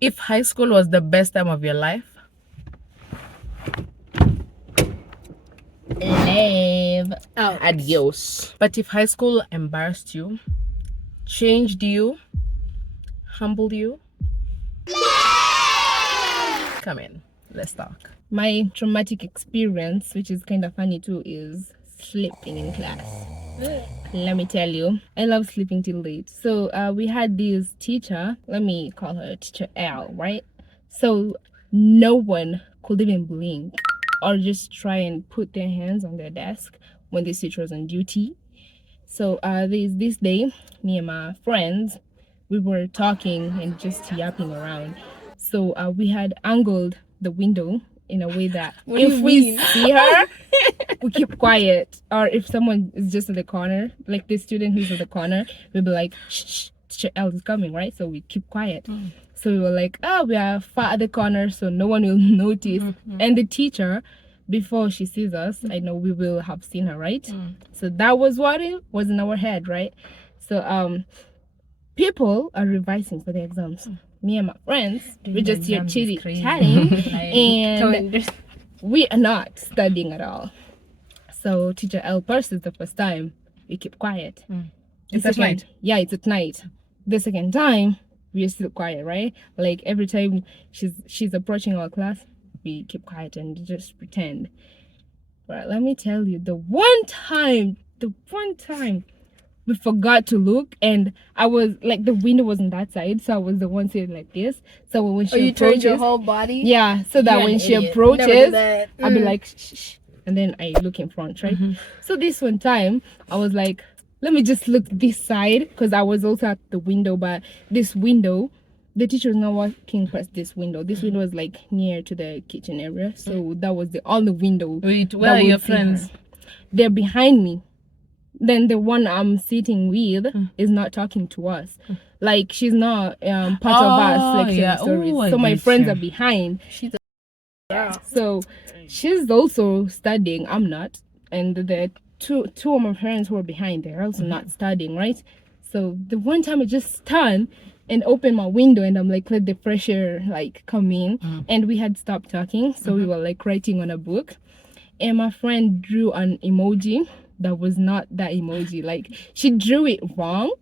If high school was the best time of your life, Live. oh, adios. But if high school embarrassed you, changed you, humbled you, come in, let's talk. My traumatic experience, which is kind of funny too, is sleeping in class. Let me tell you, I love sleeping till late. So we had this teacher, let me call her Teacher L, right? So no one could even blink or just try and put their hands on their desk when this teacher was on duty. So this day, me and my friends, we were talking and just yapping around. So we had angled the window in a way that if we see her, we keep quiet. Or if someone is just in the corner, like this student who's in the corner, we'll be like, shh, shh, Teacher L is coming, right? So we keep quiet. So we were like, oh, we are far at the corner, so no one will notice. And the teacher, before she sees us, I know we will have seen her, right? So that was what it was in our head, right? So people are revising for the exams. Me and my friends, we're just here chatting, and we are not studying at all. So Teacher L is the first time we keep quiet. It's at night? Yeah, it's at night. The second time we're still quiet, right? Like every time she's approaching our class, we keep quiet and just pretend. But let me tell you, the one time we forgot to look, and I was like, the window was on that side, so I was the one sitting like this. So when she you approaches, turned your whole body? yeah, so that when she approaches, I'll be like, shh, shh, and then I look in front, right? So this one time, I was like, let me just look this side, because I was also at the window, but this window, the teacher was not walking past this window. This window was like near to the kitchen area, so that was the only window. Wait, where are your friends? They're behind me. Then the one I'm sitting with is not talking to us. Like she's not part of us, like sharing stories. So my friends are behind. She's a girl. So she's also studying. I'm not. And the two of my friends who are behind, they're also not studying, right? So the one time I just turned and opened my window, and I'm like, let the fresh air like come in. And we had stopped talking, so we were like writing on a book. And my friend drew an emoji that was not that emoji. Like she drew it wrong,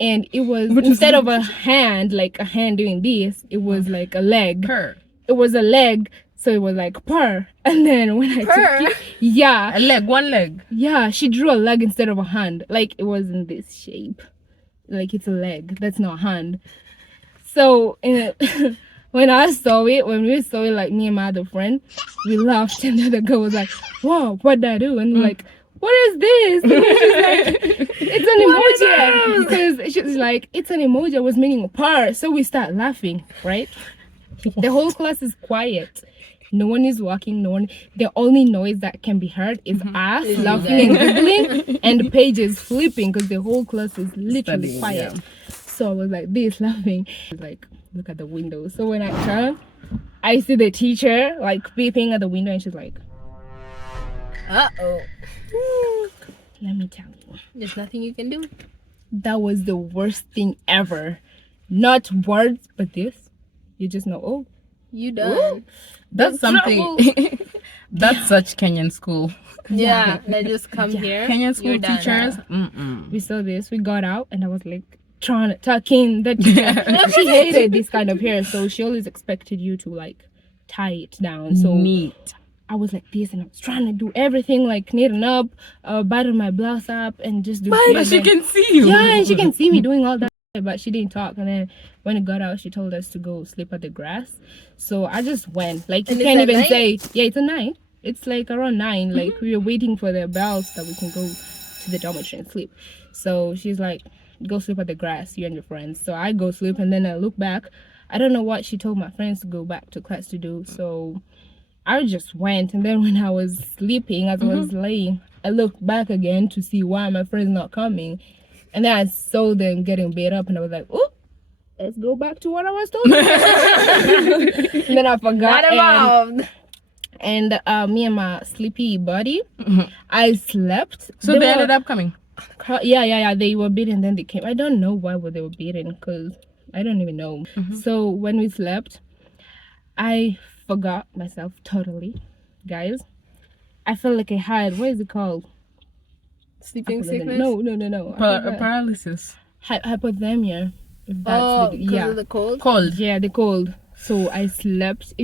and it was instead of a hand, like a hand doing this, it was like a leg. Purr. It was a leg, so it was like purr. And then when I took it, yeah, A leg, one leg. yeah, she drew a leg instead of a hand. Like it was in this shape, like it's a leg. That's not a hand. So when we saw it, like me and my other friend, we laughed, and the other girl was like, "Wow, what did I do?" And we're like, what is this? And she's like, it's an emoji. Because she's like, it's an emoji. I was meaning a par. So we start laughing, right? The whole class is quiet. No one is walking. No one. The only noise that can be heard is us laughing and giggling, and the pages flipping, because the whole class is literally quiet. Yeah. So I was like this laughing. I was like, look at the window. So when I turn, I see the teacher like peeping at the window, and she's like, Uh-oh. let me tell you, There's nothing you can do. that was the worst thing ever. Not words, but this. You just know, oh, You done. That's something. That's such Kenyan school. Yeah, they just come here. Kenyan school You're done. teachers. we saw this. We got out, and I was like trying to tuck in. That she hated this kind of hair, so she always expected you to like tie it down. So Neat. I was like this, and I was trying to do everything, like knitting up, button my blouse up, and just do. But she can see you. Yeah, and she can see me doing all that, but she didn't talk. And then when it got out, she told us to go sleep at the grass. So I just went. Like, you can't even say, yeah, it's a 9. It's like around 9. Like, we were waiting for the bells that we can go to the dormitory and sleep. So she's like, go sleep at the grass, you and your friends. So I go sleep, and then I look back. I don't know what she told my friends to go back to class to do. So I just went. And then when I was sleeping, as I was laying, I looked back again to see why my friends not coming. And then I saw them getting beat up, and I was like, oh, let's go back to what I was told. And then I forgot. And me and my sleepy buddy, I slept. So they ended up coming. Yeah. They were beaten, then they came. I don't know why they were beaten, because I don't even know. So when we slept, I forgot myself totally, guys. I felt like I had, what is it called? Sleeping sickness? No. Paralysis. Hypothermia. If that's Oh, the, because yeah. of the cold? Cold. Yeah, the cold. So I slept.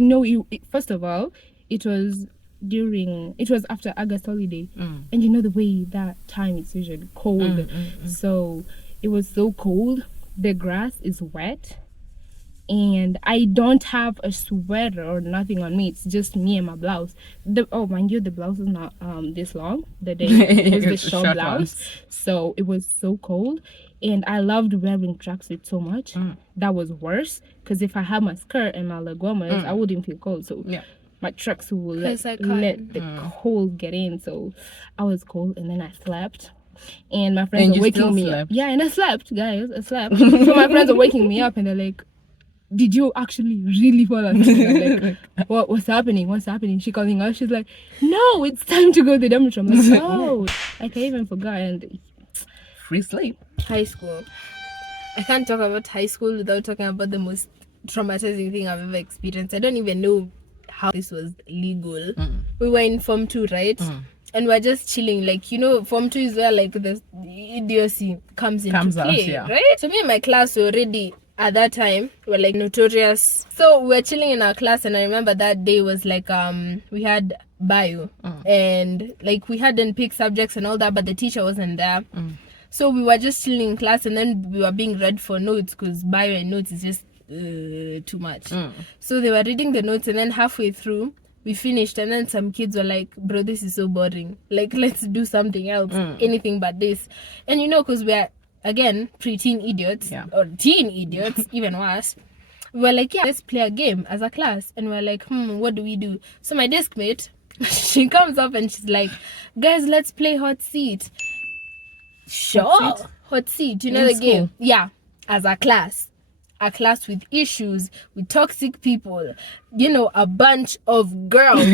First of all, it was after August holiday. And you know the way that time is usually cold. So it was so cold. The grass is wet. And I don't have a sweater or nothing on me. It's just me and my blouse. Mind you, the blouse is not this long. The day it was the short blouse. Ones. So it was so cold. And I loved wearing tracksuit so much. That was worse. Because if I had my skirt and my legumas, I wouldn't feel cold. So my tracksuit would let the cold get in. So I was cold and then I slept. And my friends were waking me up. Yeah, and I slept, guys. I slept. So my friends are waking me up and they're like, did you actually really fall asleep? I'm like, what's happening? What's happening? She calling us. She's like, no, it's time to go to the dormitory. I'm like, no. Like, I even forgot. And Free sleep. High school. I can't talk about high school without talking about the most traumatizing thing I've ever experienced. I don't even know how this was legal. We were in Form 2, right? And we're just chilling. Like, you know, Form 2 is where, like, the idiocy comes into play, right? So me and my class were already... At that time, we were like notorious. So we were chilling in our class, and I remember that day was like we had bio, and like we hadn't picked subjects and all that, but the teacher wasn't there. So we were just chilling in class, and then we were being read for notes because bio and notes is just too much. So they were reading the notes, and then halfway through we finished, and then some kids were like, bro, this is so boring, like let's do something else, anything but this. And you know, because we're again preteen idiots or teen idiots, even worse, we were like, yeah, let's play a game as a class. And we're like, what do we do? So my desk mate, she comes up and she's like, guys, let's play hot seat. Sure. Hot seat, you know the game? Yeah, as a class with issues, with toxic people, you know, a bunch of girls,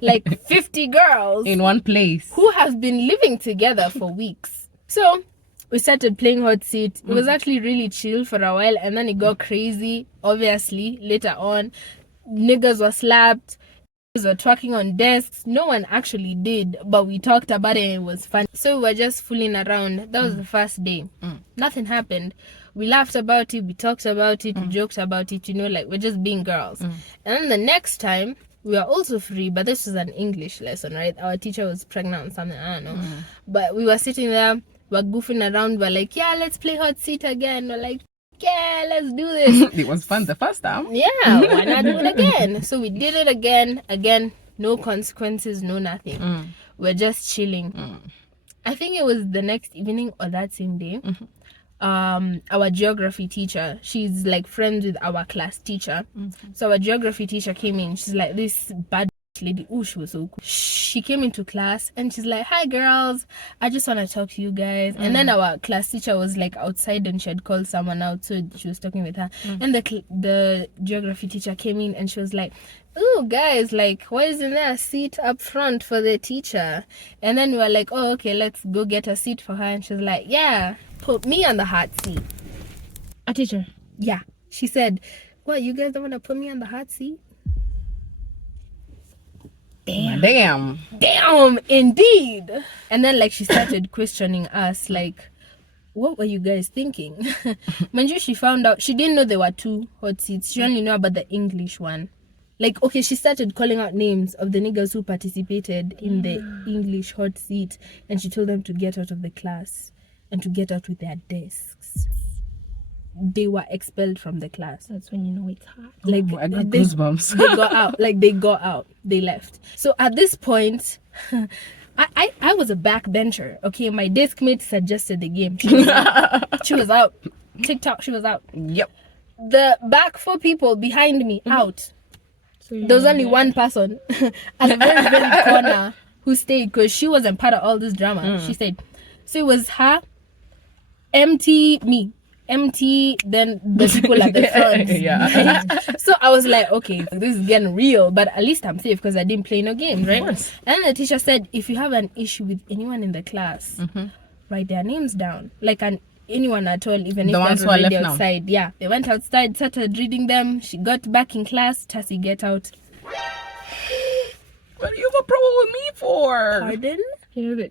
like 50 girls in one place who have been living together for weeks. So we started playing hot seat. It was actually really chill for a while, and then it got crazy. Obviously, later on, niggas were slapped, niggas were twerking on desks. No one actually did, but we talked about it and it was fun. So we were just fooling around. That was the first day. Nothing happened. We laughed about it, we talked about it, we joked about it, you know, like we're just being girls. And then the next time, we were also free, but this was an English lesson, right? Our teacher was pregnant or something, I don't know. But we were sitting there, we're goofing around, we're like, yeah, let's play hot seat again. We're like, yeah, let's do this. It was fun the first time. Yeah, why not do it again? So we did it again, no consequences, no nothing. We're just chilling. I think it was the next evening or that same day. Our geography teacher, she's like friends with our class teacher. So our geography teacher came in. She's like this bad lady. Oh, she was so cool. She came into class and she's like, hi girls, I just want to talk to you guys. And then our class teacher was like outside and she had called someone out, so she was talking with her. And the geography teacher came in and she was like, oh guys, like why isn't there a seat up front for the teacher? And then we were like, oh okay, let's go get a seat for her. And she was like, yeah, put me on the hot seat. a teacher. Yeah, she said, what, you guys don't want to put me on the hot seat? Damn, indeed. And then like she started questioning us, like, what were you guys thinking? Mind you, she found out, she didn't know there were 2 hot seats. She only knew about the English one. Like, okay, she started calling out names of the niggas who participated in the English hot seat, and she told them to get out of the class and to get out with their desks. They were expelled from the class. That's when you know it's hot. Like, I got goosebumps. They got out. Like, they got out. They left. So at this point, I was a backbencher. Okay, my desk mate suggested the game. She was out. She was out. TikTok, she was out. Yep. The back 4 people behind me, out. So there was only one person at the very, very corner who stayed because she wasn't part of all this drama. She stayed. So it was her, empty, me. Empty, then the people at the front. Yeah. Right? So I was like, okay, this is getting real, but at least I'm safe because I didn't play no games, right? And then the teacher said, if you have an issue with anyone in the class, write their names down, like an anyone at all, even The if ones they're who are already left now. outside. Yeah, they went outside, started reading them. She got back in class. Tassie, get out. What do you have a problem with me for? Pardon? You know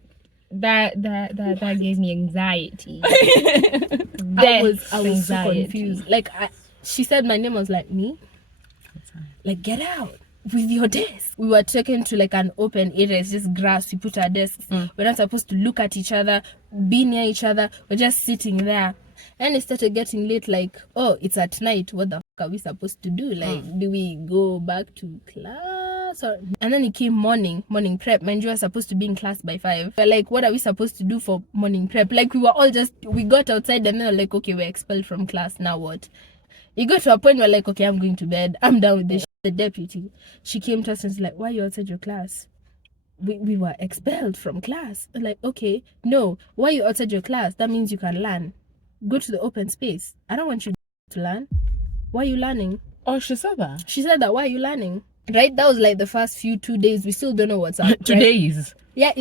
that gave me anxiety. I was so Anxiety. confused. Like, she said my name. I was like, me? Like, get out with your desk. We were taken to like an open area. It's just grass. We put our desks. We're not supposed to look at each other, be near each other. We're just sitting there. And it started getting late. Like, oh, it's at night. What the fuck are we supposed to do? Like, do we go back to class? And then it came morning prep. Mind you, were supposed to be in class by 5. We're like, what are we supposed to do for morning prep? Like, we were all we got outside and then we're like, okay, we're expelled from class. Now what? It got to a point where like, okay, I'm going to bed. I'm done with this. The deputy, she came to us and was like, why are you outside your class? We were expelled from class. I'm like, okay, no, why are you outside your class? That means you can learn. Go to the open space. I don't want you to learn. Why are you learning? Oh, she said that. She said that. Why are you learning? Right? That was like the first 2 days. We still don't know what's up. 2 right? days. Yeah,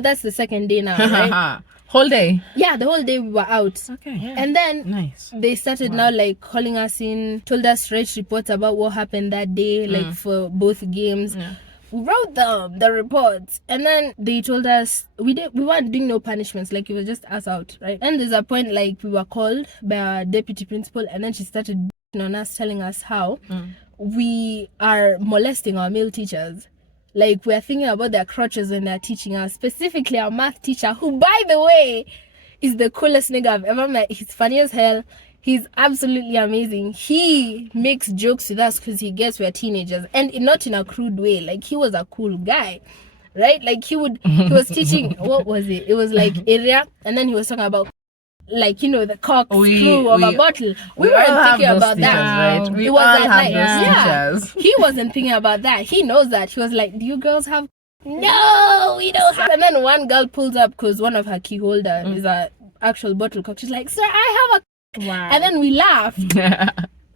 that's the second day now, right? Whole day. Yeah, the whole day we were out. Okay. Yeah. And then Nice. they started now like calling us in, told us write reports about what happened that day, like for both games. Yeah. We wrote the reports, and then they told us we weren't doing no punishments, like it was just us out, right? And there's a point like we were called by our deputy principal, and then she started on us, telling us how we are molesting our male teachers. Like, we're thinking about their crotches when they're teaching us, specifically our math teacher, who, by the way, is the coolest nigga I've ever met. He's funny as hell. He's absolutely amazing. He makes jokes with us because he gets we're teenagers, and not in a crude way. Like, he was a cool guy, right? Like, he was teaching, what was it? It was like area, and then he was talking about, like, you know, the cork screw of a bottle. We weren't thinking about that. Right? We it was all that have night. those Yeah. teachers. He wasn't thinking about that. He knows that. He was like, do you girls have? No, we don't have. And then one girl pulls up because one of her key holder is a actual bottle cork. She's like, sir, I have a. Wow. And then we laughed.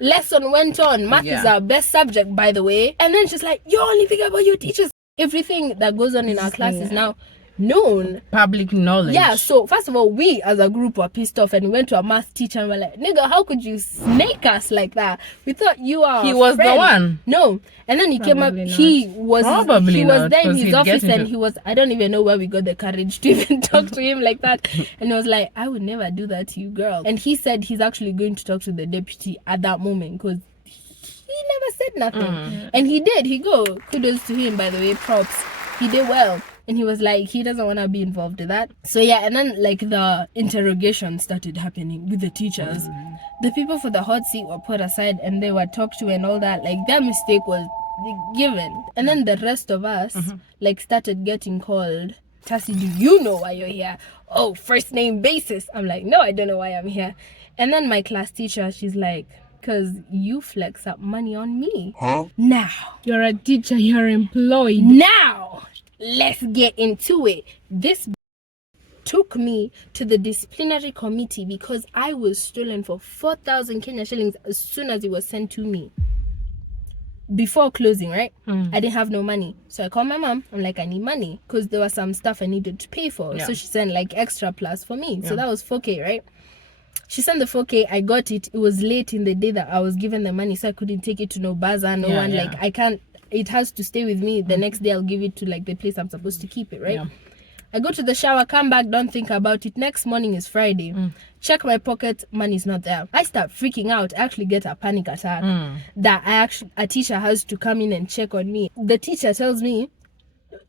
Lesson went on. Math is our best subject, by the way. And then she's like, you only think about your teachers. Everything that goes on in our class is now known. Public knowledge. Yeah, so first of all, we as a group were pissed off and we went to a math teacher and we're like, nigga, how could you snake us like that? We thought you are He was the one. No. And then he came up, Probably not. he was Probably there not, in 'cause his he'd office get into- and he was, I don't even know where we got the courage to even talk to him like that. And he was like, I would never do that to you, girl. And he said he's actually going to talk to the deputy at that moment because he never said nothing. And he did. Kudos to him, by the way, props. He did well. And he was like, he doesn't want to be involved in that. So yeah, and then like the interrogation started happening with the teachers. The people for the hot seat were put aside and they were talked to and all that. Like, their mistake was given. And then the rest of us like started getting called. Tassie, do you know why you're here? Oh, first name basis. I'm like, no, I don't know why I'm here. And then my class teacher, she's like, because you flex up money on me. Now. You're a teacher, you're employed. Now, let's get into it. This took me to the disciplinary committee because I was stolen for 4,000 Kenya shillings as soon as it was sent to me. Before closing, right? I didn't have no money. So I called my mom. I'm like, I need money because there was some stuff I needed to pay for. Yeah. So she sent like extra plus for me. So that was 4K, right? She sent the 4K. I got it. It was late in the day that I was given the money, so I couldn't take it to no bazaar, no one. Yeah. Like, I can't. It has to stay with me. The next day I'll give it to like the place I'm supposed to keep it, right? Yeah. I go to the shower, come back, don't think about it. Next morning is Friday. Check my pocket, money's not there. I start freaking out. I actually get a panic attack that a teacher has to come in and check on me. The teacher tells me,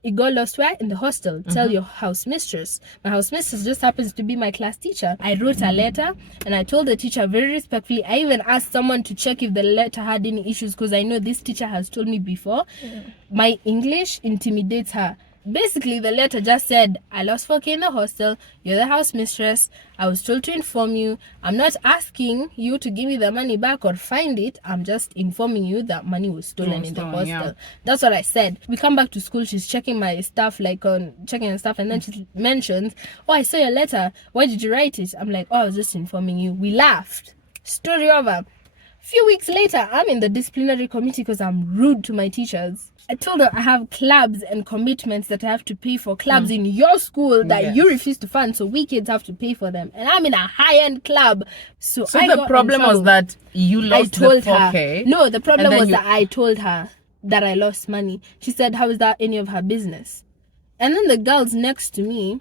it got lost where? In the hostel. Tell your house mistress. My house mistress just happens to be my class teacher. I wrote a letter and I told the teacher very respectfully. I even asked someone to check if the letter had any issues because I know this teacher has told me before. My English intimidates her. Basically, the letter just said, I lost 4K in the hostel. You're the house mistress. I was told to inform you. I'm not asking you to give me the money back or find it. I'm just informing you that money was stolen in the hostel. Yeah. That's what I said. We come back to school. She's checking my stuff, like on checking and stuff. And then she mentions, oh, I saw your letter. Why did you write it? I'm like, oh, I was just informing you. We laughed. Story over. Few weeks later, I'm in the disciplinary committee because I'm rude to my teachers. I told her I have clubs and commitments that I have to pay for. Clubs in your school that you Yes. refuse to fund, so we kids have to pay for them. And I'm in a high-end club, so I the got in problem was trouble. that you I lost the told 4K. her. No, the problem then was you- that I told her that I lost money. She said, "How is that any of her business?" And then the girls next to me,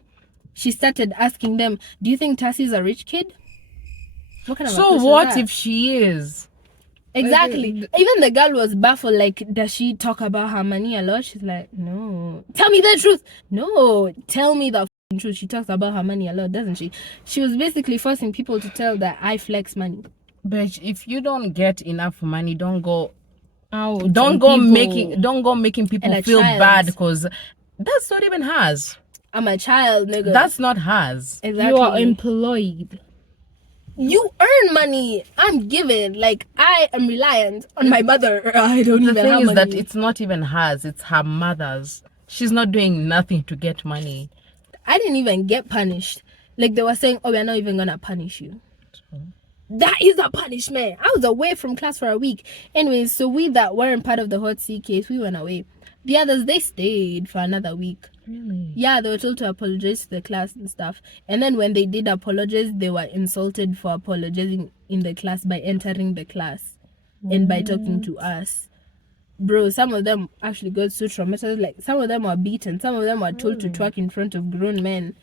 she started asking them, "Do you think Tassie's a rich kid?" What kind of a So question what is that? if she is? Exactly. Even the girl was baffled. Like, does she talk about her money a lot? She's like, no. Tell me the truth. No, tell me the f***ing truth. She talks about her money a lot, doesn't she? She was basically forcing people to tell that I flex money. But if you don't get enough money, don't go Out don't on go people. making people And a feel child. bad, because that's not even hers. I'm a child, nigga. That's not hers. exactly. You are employed. You earn money. I'm given. Like, I am reliant on my mother. I don't The even thing have is money. that it's not even hers, it's her mother's. She's not doing nothing to get money. I didn't even get punished. Like, they were saying, oh, we're not even gonna punish you. That is a punishment. I was away from class for a week. Anyways, so we that weren't part of the hot seat case, we went away. The others, they stayed for another week. Really? Yeah, they were told to apologize to the class and stuff. And then when they did apologize, they were insulted for apologizing in the class by entering the class and by talking to us. Bro, some of them actually got so traumatized. Like, some of them were beaten. Some of them were told to twerk in front of grown men,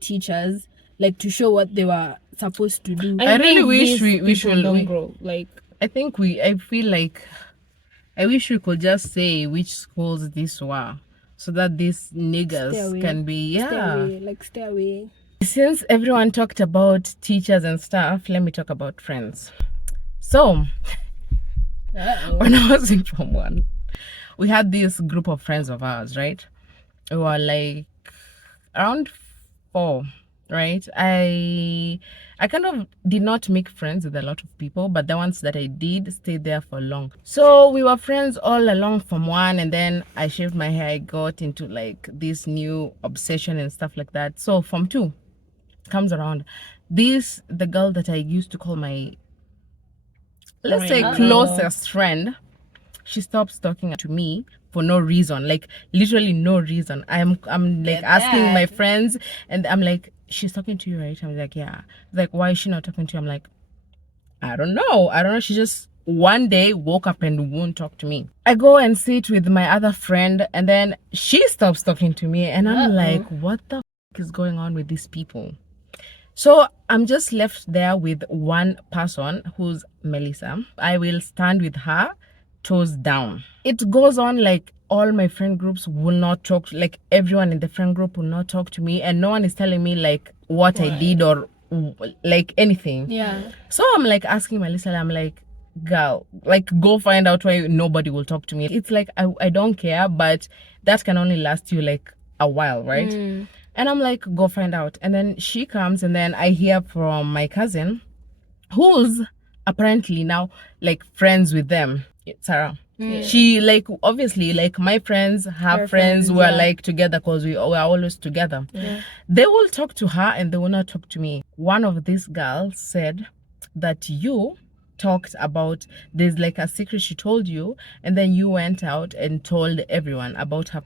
teachers, like, to show what they were supposed to do. I really think wish these we people should- don't we- grow. Like, I feel like I wish we could just say which schools these were, so that these Stay niggas away. can be Stay away. Like, stay away. Since everyone talked about teachers and stuff, let me talk about friends. So when I was in Form 1, we had this group of friends of ours, right? We were like around 4, right? I kind of did not make friends with a lot of people, but the ones that I did stayed there for long. So we were friends all along Form 1, and then I shaved my hair. I got into like this new obsession and stuff like that. So Form 2 comes around. The girl that I used to call my, let's say, closest friend, she stops talking to me for no reason, like literally no reason. I'm like asking my friends, and I'm like, she's talking to you, right? I'm like, yeah. Like, why is she not talking to you? I'm like, I don't know. She just one day woke up and won't talk to me. I go and sit with my other friend, and then she stops talking to me, and I'm like, what the is going on with these people? So I'm just left there with one person, who's Melissa. I will stand with her toes down. It goes on like all my friend groups will not talk, like everyone in the friend group will not talk to me, and no one is telling me like what I did or like anything. Yeah. So I'm like asking Melissa, I'm like, girl, like go find out why nobody will talk to me. It's like I don't care, but that can only last you like a while, right? And I'm like, go find out. And then she comes, and then I hear from my cousin, who's apparently now like friends with them, Sarah. She like, obviously, like my friends have Her friends who friends, are yeah. like together, because we are always together. They will talk to her and they will not talk to me. One of these girls said that you talked about, there's like a secret she told you, and then you went out and told everyone about her.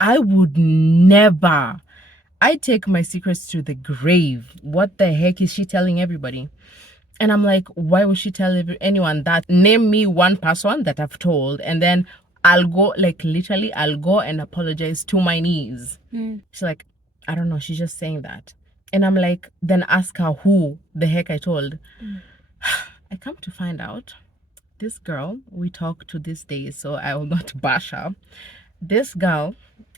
I would never. I take my secrets to the grave. What the heck is she telling everybody? And I'm like, why would she tell anyone that? Name me one person that I've told, and then I'll go, like literally, I'll go and apologize to my knees. She's like, I don't know. She's just saying that. And I'm like, then ask her who the heck I told. I come to find out, this girl, we talk to this day, so I will not bash her. This girl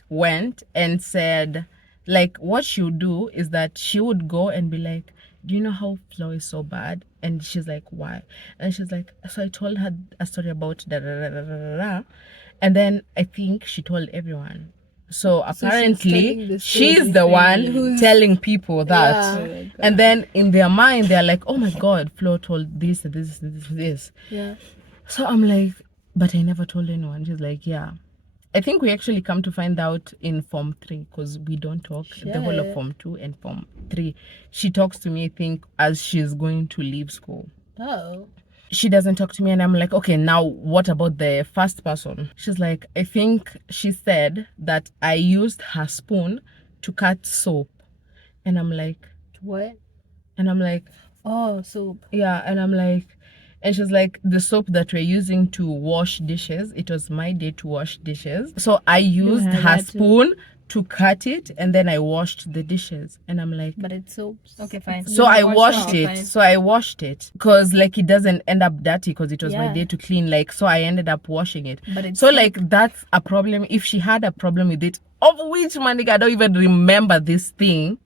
went and said, like, what she would do is that she would go and be like, do you know how Flo is so bad? And she's like, why? And she's like, so I told her a story about da da da da da da da. And then I think she told everyone. So apparently she's the one who's telling people that. Yeah. And then in their mind, they're like, oh my God, Flo told this, this. Yeah. So I'm like, but I never told anyone. She's like, yeah. I think we actually come to find out in Form 3, because we don't talk the whole of Form 2 and Form 3. She talks to me, I think, as she's going to leave school. Oh. She doesn't talk to me, and I'm like, okay, now what about the first person? She's like, I think she said that I used her spoon to cut soap. And I'm like, What? and I'm like, Oh, soap. yeah, and I'm like, and she's like, the soap that we're using to wash dishes, it was my day to wash dishes. So I used have her that too. spoon to cut it, and then I washed the dishes. And I'm like, But it's soap. Okay, fine. so You I wash washed it. it. Fine. So I washed it because like it doesn't end up dirty because it was my Yeah. day to clean. Like, so I ended up washing it. But it's So soap. like that's a problem. If she had a problem with it, of which man, nigga, I don't even remember this thing.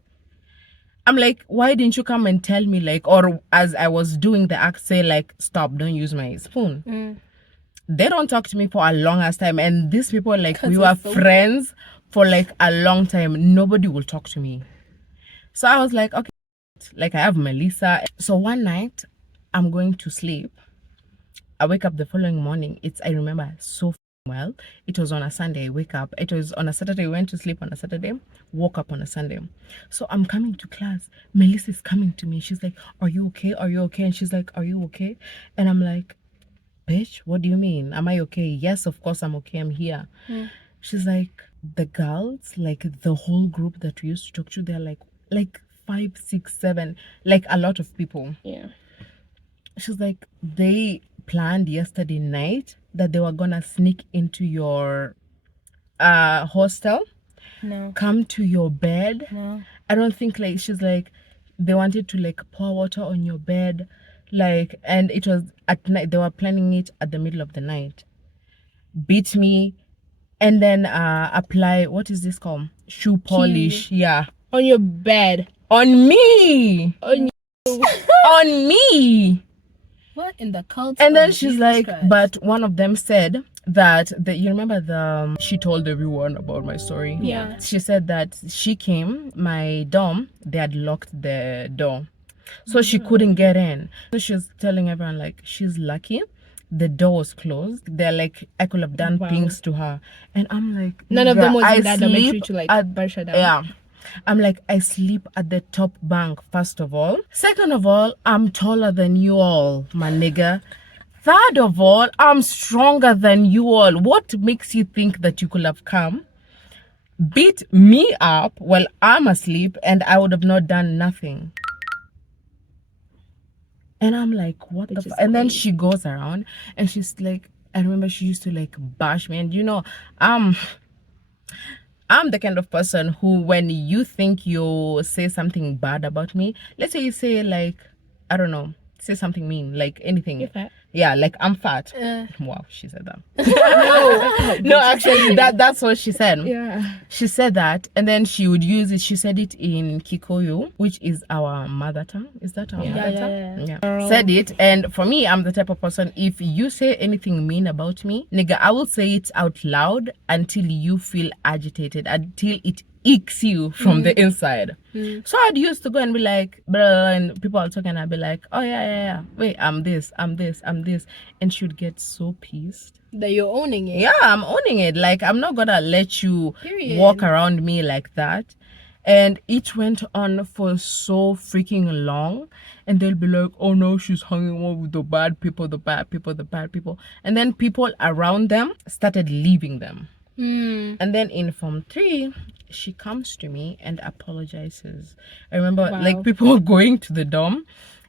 I'm like, why didn't you come and tell me, like, or as I was doing the act, say like, stop, don't use my spoon. They don't talk to me for a long ass time, and these people, like, we were friends for like a long time. Nobody will talk to me. So I was like, okay, like I have Melissa. So one night I'm going to sleep. I wake up the following morning. I remember so well. It was on a Sunday. I wake up. It was on a Saturday. I went to sleep on a Saturday, woke up on a Sunday. So I'm coming to class. Melissa is coming to me. She's like, are you okay? Are you okay? And she's like, are you okay? And I'm like, bitch, what do you mean? Am I okay? Yes, of course I'm okay. I'm here. She's like, the girls, like the whole group that we used to talk to, they're like 5, 6, 7, like a lot of people. Yeah. She's like, they planned yesterday night that they were gonna sneak into your hostel, No. come to your bed. No. I don't think, like, she's like, they wanted to like pour water on your bed, like, and it was at night. They were planning it at the middle of the night. Beat me, and then apply, what is this called, shoe polish. Yeah, On your bed. on me. On On me. What in the cult? And then of she's Jesus like, Christ? but one of them said that you remember she told everyone about my story. Yeah. She said that she came, my dorm, they had locked the door, so she couldn't get in. So she was telling everyone like she's lucky the door was closed. They're like, I could have done things to her, and I'm like, None of them was I in that dormitory sleep to like at- brush her down. yeah. I'm like, I sleep at the top bunk, first of all. Second of all, I'm taller than you all, my nigga. Third of all, I'm stronger than you all. What makes you think that you could have come, beat me up while I'm asleep, and I would have not done nothing? And I'm like, what the fuck? And then she goes around and she's like, I remember she used to like bash me. And you know, I'm the kind of person who, when you think you say something bad about me, let's say you say like, I don't know, say something mean, like anything. You're fat. Yeah, like I'm fat. Wow, she said that. No, actually, that's what she said. Yeah. She said that, and then she would use it. She said it in Kikoyo, which is our mother tongue. Is that our mother tongue? Yeah. Said it, and for me, I'm the type of person, if you say anything mean about me, nigga, I will say it out loud until you feel agitated, until it icks you from the inside. So I'd used to go and be like, blah, and people are talking, and I'd be like, oh yeah, wait, I'm this, and she'd get so pissed that you're owning it. Yeah, I'm owning it. Like, I'm not gonna let you Period. walk around me like that. And it went on for so freaking long, and they'll be like, oh no, she's hanging out with the bad people. And then people around them started leaving them. And then in Form 3, she comes to me and apologizes. I remember like people were going to the dorm,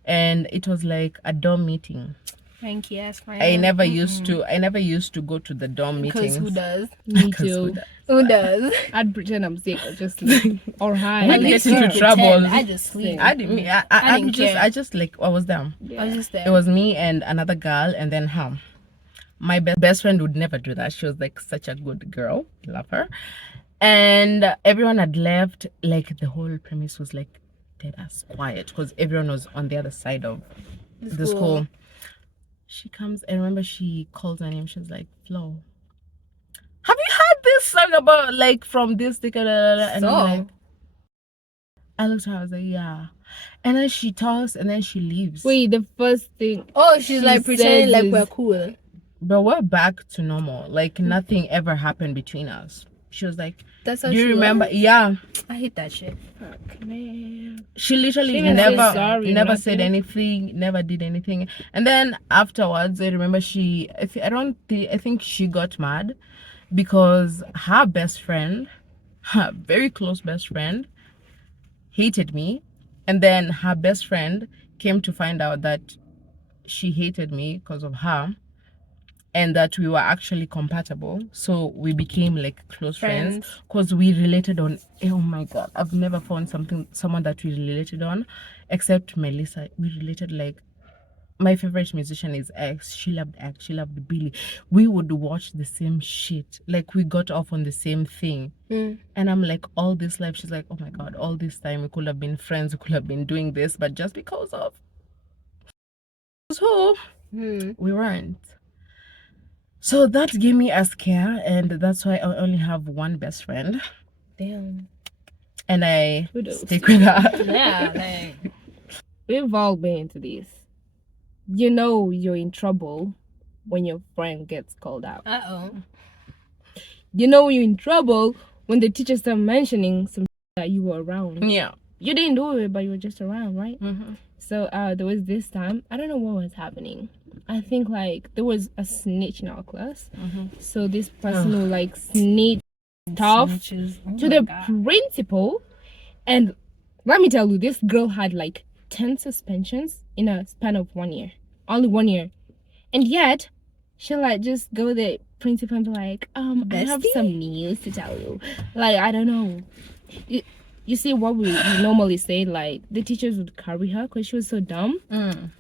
and it was like a dorm meeting. Thank you. I never used to go to the dorm meetings. Because who does? Me too. Who does? I'd pretend I'm sick or just like, or high. We'd get into Pretend. trouble. I just sleep. I didn't care. I was there. I was just there. It was me and another girl, and then her. My best friend would never do that. She was like such a good girl. Love her. And everyone had left. Like the whole premise was like dead as quiet because everyone was on the other side of the school. She comes, I remember she calls her name. She's like, Flo, have you heard this song about like from this thing? And I'm like, I looked at her, I was like, yeah. And then she talks and then she leaves. Wait, the first thing. Oh, she's like pretending like is- we're cool. But we're back to normal. Like nothing ever happened between us. She was like, That's how do you she remember? was? Yeah. I hate that shit. Fuck, man. She literally She didn't say never sorry, never said nothing. anything, never did anything. And then afterwards, I remember I think she got mad because her best friend, her very close best friend, hated me. And then her best friend came to find out that she hated me because of her, and that we were actually compatible, so we became like close friends because we related on, oh my god, I've never found someone that we related on except Melissa. We related like, my favorite musician is X. She loved Billy. We would watch the same shit, like we got off on the same thing. And I'm like, all this life, she's like, oh my god, all this time we could have been friends, we could have been doing this, but just because of who, we weren't. So that gave me a scare, and that's why I only have one best friend. Damn. And I Kudos. stick with her. Yeah, like We've all been into this. You know you're in trouble when your friend gets called out. You know you're in trouble when the teacher starts mentioning some that you were around. Yeah. You didn't do it, but you were just around, right? Mm-hmm. So there was this time, I don't know what was happening. I think like there was a snitch in our class. So this person who like snitched off to the principal. And let me tell you, this girl had like 10 suspensions in a span of 1 year. Only 1 year. And yet, she'll like just go to the principal and be like, I have some news to tell you. Like, I don't know. You see what we normally say, like the teachers would carry her because she was so dumb.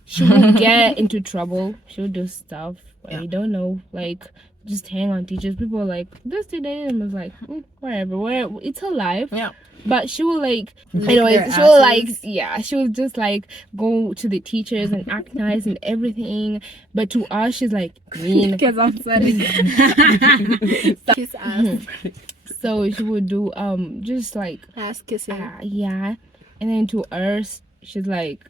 She would get into trouble. She would do stuff I don't know, like just hang on teachers. People were like, this today, and I was like, whatever, it's her life. Yeah. But she will like, Lick anyways, their she will like, asses. yeah, she will just like go to the teachers and act nice and everything. But to us, she's like mean. because I'm sorry. Kiss ass. So she would do just like Ass kissing. yeah, and then to us, she's like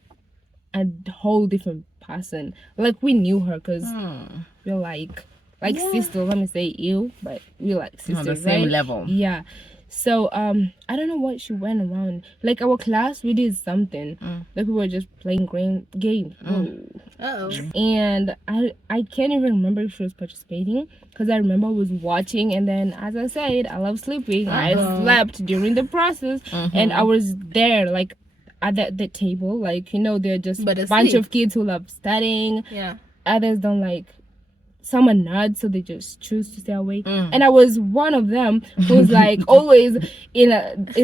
a whole different person. Like we knew her because we're like sisters. Let me say you, but we're like sisters, On the same right? level. Yeah. So I don't know what she went around. Like our class, we did something. Like we were just playing games. And I can't even remember if she was participating because I remember I was watching, and then as I said, I love sleeping. I slept during the process, and I was there like at the table, like they're just But a bunch asleep. of kids who love studying. Yeah. Others don't like. Some are nerds, so they just choose to stay awake. And I was one of them who's like always in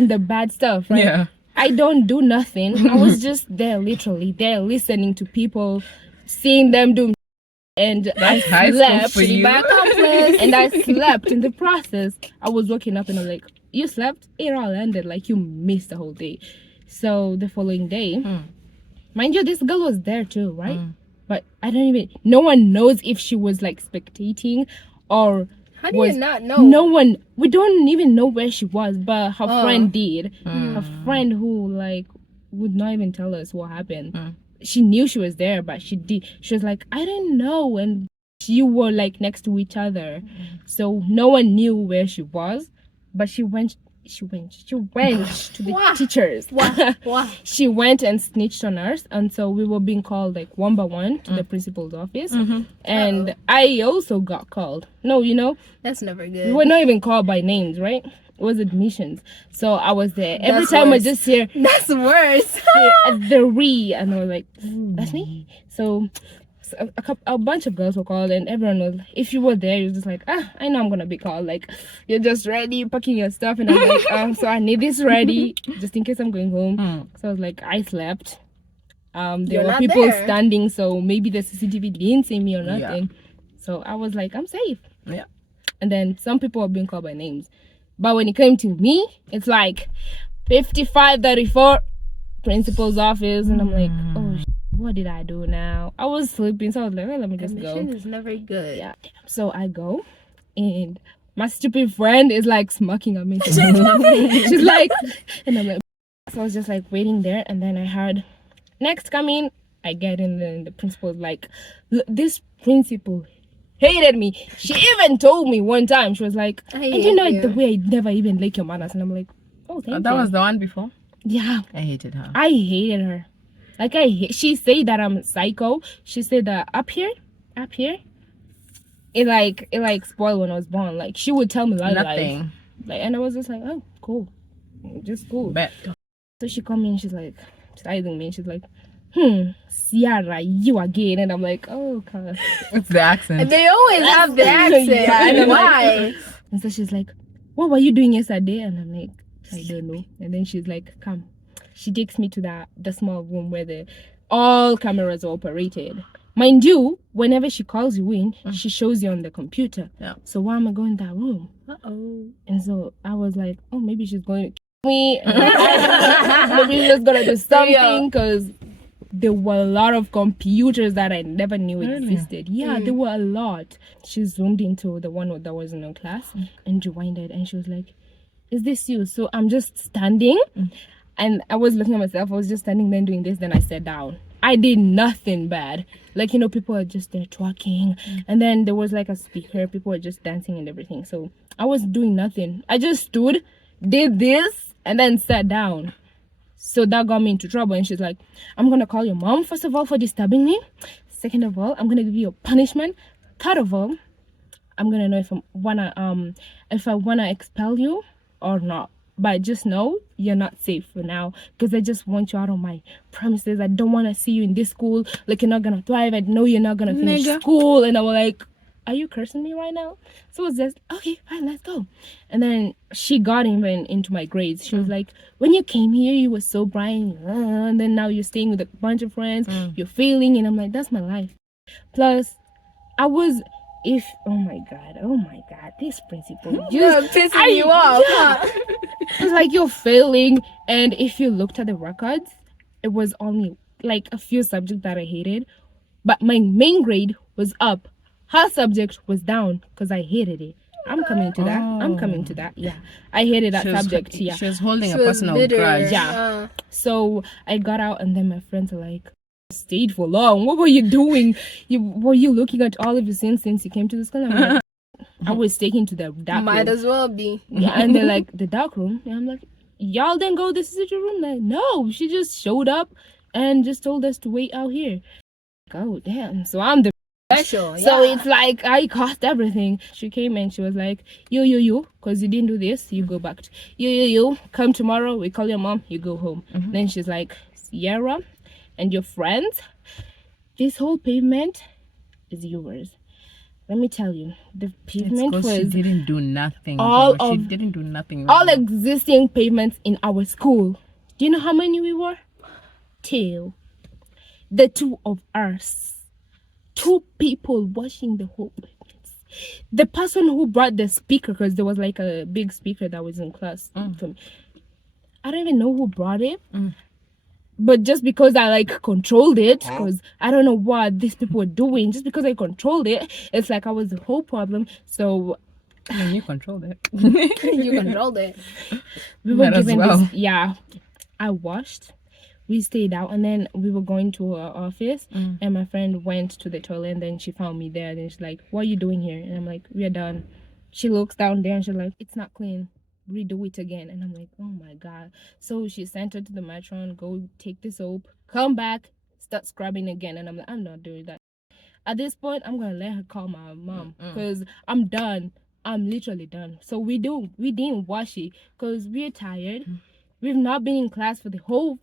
the bad stuff, right? Yeah. I don't do nothing. I was just there, literally there, listening to people, seeing them do, and That's I high school slept. for you. And I slept in the process. I was waking up and I'm like, "You slept? It all ended. Like you missed the whole day." So the following day, mind you, this girl was there too, right? But I don't even. No one knows if she was like spectating or. How do was you not know? No one. We don't even know where she was, but her friend did. Her friend who like would not even tell us what happened. She knew she was there, but she was like, I didn't know, and you were like next to each other, so no one knew where she was. But she went to the teachers. She went and snitched on us, and so we were being called like one by one to the principal's office. And I also got called. No, That's never we good. were not even called by names, right? It was admissions. So I was there. Every time worse. I just hear That's worse. the re, and I was like, that's me. So a bunch of girls were called, and everyone was, if you were there, you're just like, I know I'm gonna be called. Like, you're just ready, packing your stuff, and I'm like, so I need this ready just in case I'm going home. So I was like, I slept. There You're were not people there. standing, so maybe the CCTV didn't see me or Yeah. nothing. So I was like, I'm safe. Yeah. And then some people were being called by names, but when it came to me, it's like 5534 principal's office, and I'm like, oh. What did I do now? I was sleeping, so I was like, well, let me just Admission go. is never good. Yeah. So I go, and my stupid friend is like smirking at me. She's like, and I'm like, so I was just like waiting there, and then I heard, next come in. I get in, the principal's like, look, this principal hated me. She even told me one time, she was like, I and hate you know you. the way I never even like your manners. And I'm like, oh, thank That you. was the one before. Yeah, I hated her. I hated her. Like she said that I'm psycho. She said that up here, it like spoiled when I was born. Like she would tell me life. Nothing. Like, and I was just like, oh, cool, just cool. Bet. So she come in, she's like, sizing me, and she's like, Ciara, you again. And I'm like, oh, God. It's the accent. They always have the accent. Yeah, and I'm Why? And so she's like, what were you doing yesterday? And I'm like, I don't know. And then she's like, come. She takes me to the small room where all cameras are operated. Mind you, whenever she calls you in, she shows you on the computer. Yeah. So why am I going to that room? Uh-oh. And so I was like, oh, maybe she's going to kill me. Maybe she's just going to do something, because there were a lot of computers that I never knew existed. Yeah, there were a lot. She zoomed into the one that was in her class and rewinded, and she was like, is this you? So I'm just standing, and I was looking at myself. I was just standing there doing this. Then I sat down. I did nothing bad. Like, you know, people are just there twerking, and then there was like a speaker. People were just dancing and everything. So I was doing nothing. I just stood, did this, and then sat down. So that got me into trouble. And she's like, I'm gonna call your mom, first of all, for disturbing me. Second of all, I'm gonna give you a punishment. Third of all, I'm gonna know if I wanna expel you or not. But just know you're not safe for now, because I just want you out of my premises. I don't want to see you in this school. Like, you're not gonna thrive. I know you're not gonna finish school. And I was like, are you cursing me right now? So it was just, okay, fine, let's go. And then she got even into my grades. She was like, when you came here, you were so bright, and then now you're staying with a bunch of friends, you're failing. And I'm like, that's my life. Plus, oh my god, this principal just Pissing you off. Huh? it's like you're failing. And if you looked at the records, it was only like a few subjects that I hated, but my main grade was up. Her subject was down because I hated it. I'm coming to that. Yeah, I hated that subject. Yeah, She was holding She a was personal bitter. grudge. Yeah. So I got out, and then my friends are like, stayed for long. What were you doing? Were you looking at all of your sins since you came to the school? I'm like, I was taken to the dark Might room. as well be. Yeah, and they're like, the dark room. And I'm like, y'all didn't go to the secret room? Like, no, she just showed up and just told us to wait out here. Like, oh, damn. So I'm the Special. So Yeah. it's like I cost everything. She came and she was like, you, because you didn't do this, you go back. You, come tomorrow, we call your mom, you go home. Then she's like, Sierra and your friends, this whole pavement is yours. Let me tell you, the pavement was she didn't do nothing. She didn't do nothing. all existing pavements in our school. Do you know how many we were? 2. The 2 of us. 2 people washing the whole pavements. The person who brought the speaker, because there was like a big speaker that was in class for me. I don't even know who brought it. But just because I like controlled it, because I don't know what these people were doing, just because I controlled it, it's like I was the whole problem. So you controlled it. You controlled it. we were Might as given well. this. Yeah, I washed. We stayed out, and then we were going to our office, and my friend went to the toilet, and then she found me there, and then she's like, what are you doing here? And I'm like, we're done. She looks down there and she's like, it's not clean, redo it again. And I'm like, oh my god. So she sent her to the matron, go take the soap, come back, start scrubbing again. And I'm like, I'm not doing that. At this point, I'm gonna let her call my mom, because I'm done. I'm literally done. So we didn't wash it because we're tired. We've not been in class for the whole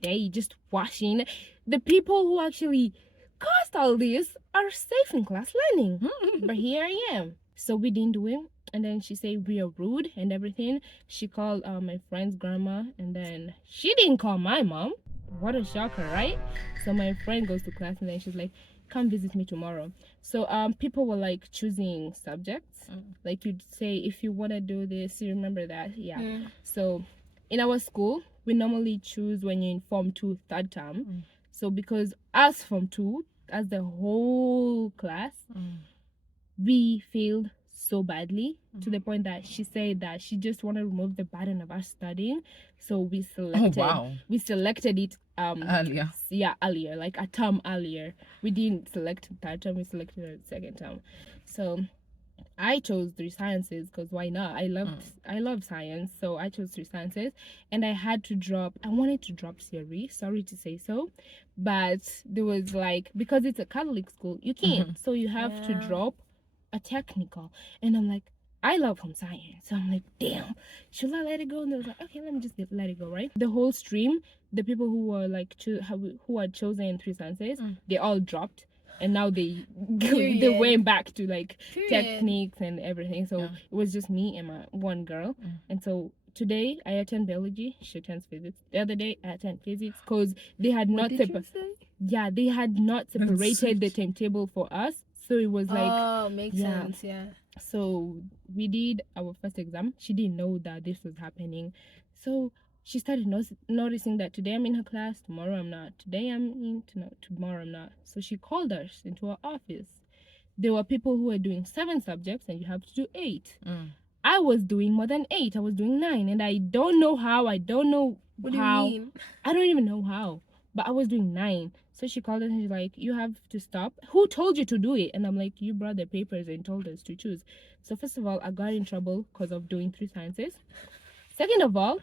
day, just washing. The people who actually caused all this are safe in class learning. But here I am. So we didn't do it. And then she said we are rude and everything. She called my friend's grandma, and then she didn't call my mom. What a shocker, right? So my friend goes to class, and then she's like, come visit me tomorrow. So people were like choosing subjects. Like, you'd say, if you want to do this, you remember that. Yeah. So in our school, we normally choose when you're in Form 2 third term. So because us Form 2, as the whole class, we failed so badly to the point that she said that she just want to remove the burden of us studying. So we selected it Earlier. earlier, like a term earlier. We didn't select third term, we selected a second term. So I chose 3 sciences because why not? I love science, so I chose 3 sciences, and I wanted to drop theory. Sorry to say so, but there was like, because it's a Catholic school, you can't. So you have to drop a technical, and I'm like, I love home science, so I'm like, damn, should I let it go? And they was like, okay, let me just let it go, right? The whole stream, the people who were like who had chosen 3 sciences, they all dropped, and now they went back to like techniques and everything. So it was just me and my one girl. And so today I attend biology, she attends physics. The other day I attend physics because they had not they had not separated the timetable for us. So it was like, makes sense. So we did our first exam. She didn't know that this was happening. So she started noticing that today I'm in her class, tomorrow I'm not. Today I'm in, tomorrow I'm not. So she called us into her office. There were people who were doing 7 subjects and you have to do 8. I was doing more than 8. I was doing 9, and I don't know how. I don't know what how. Do you mean? I don't even know how. But I was doing 9. So she called us and she's like, you have to stop. Who told you to do it? And I'm like, you brought the papers and told us to choose. So first of all, I got in trouble because of doing 3 sciences. Second of all,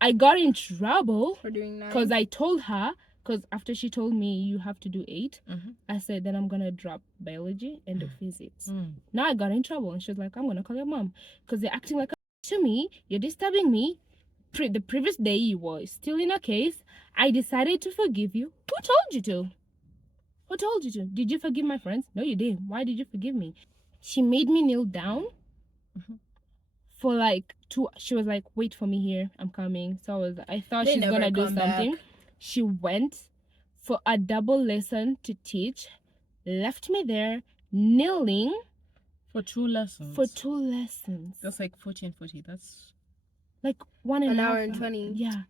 I got in trouble For doing 9. because I told her, because after she told me you have to do 8, I said, then I'm going to drop biology and do physics. Now I got in trouble, and she was like, I'm going to call your mom because they're acting like to me. You're disturbing me. The previous day you were still in a case. I decided to forgive you. Who told you to? Who told you to? Did you forgive my friends? No, you didn't. Why did you forgive me? She made me kneel down for like 2. She was like, wait for me here, I'm coming. So I thought she's gonna do something. She went for a double lesson to teach, left me there kneeling for 2 lessons. That's like 40 and 40. That's like 1.5 hour and 20. Yeah,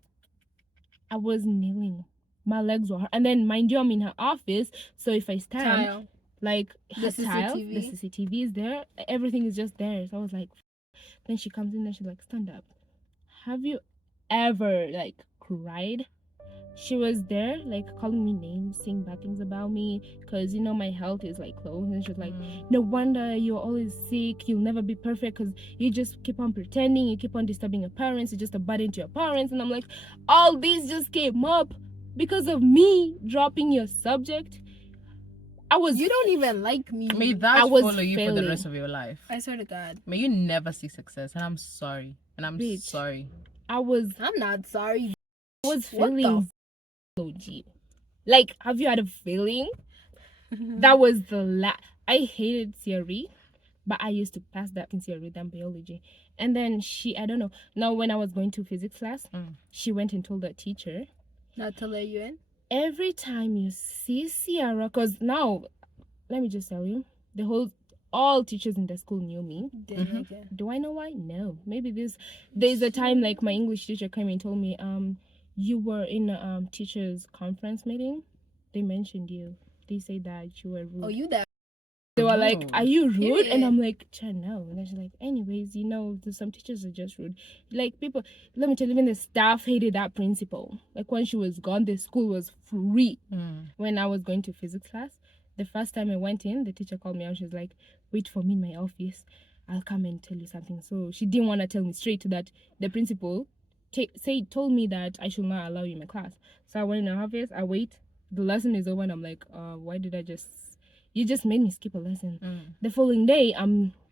I was kneeling, my legs were hurt. And then mind you, I'm in her office, so if I stand, like her tile, the CCTV is there, everything is just there. So I was like, then she comes in and she's like, stand up. Have you ever like cried? She was there like calling me names, saying bad things about me, because my health is like low. And she's like, no wonder you're always sick, you'll never be perfect because you just keep on pretending, you keep on disturbing your parents, you're just a burden to your parents. And I'm like, all this just came up because of me dropping your subject. You don't even like me. May that follow you for the rest of your life. I swear to God. May you never see success. And I'm sorry. And I'm sorry. I'm not sorry. I was failing. Like, have you had a feeling? That was I hated theory, but I used to pass that in theory than biology. And then I don't know. Now, when I was going to physics class, she went and told the teacher not to let you in. Every time you see Sierra, because now, let me just tell you, all teachers in the school knew me. Do I know why? No. Maybe there's a time like my English teacher came and told me, you were in a teachers conference meeting. They mentioned you. They said that you were rude. Oh, you that. They were like, are you rude? And I'm like, no. And then she's like, anyways, some teachers are just rude. Like, people, let me tell you, even the staff hated that principal. Like, when she was gone, the school was free. When I was going to physics class, the first time I went in, the teacher called me out. She was like, wait for me in my office. I'll come and tell you something. So she didn't want to tell me straight to that. The principal told me that I should not allow you in my class. So I went in her office, I wait. The lesson is over, and I'm like, why did you just made me skip a lesson. The following day,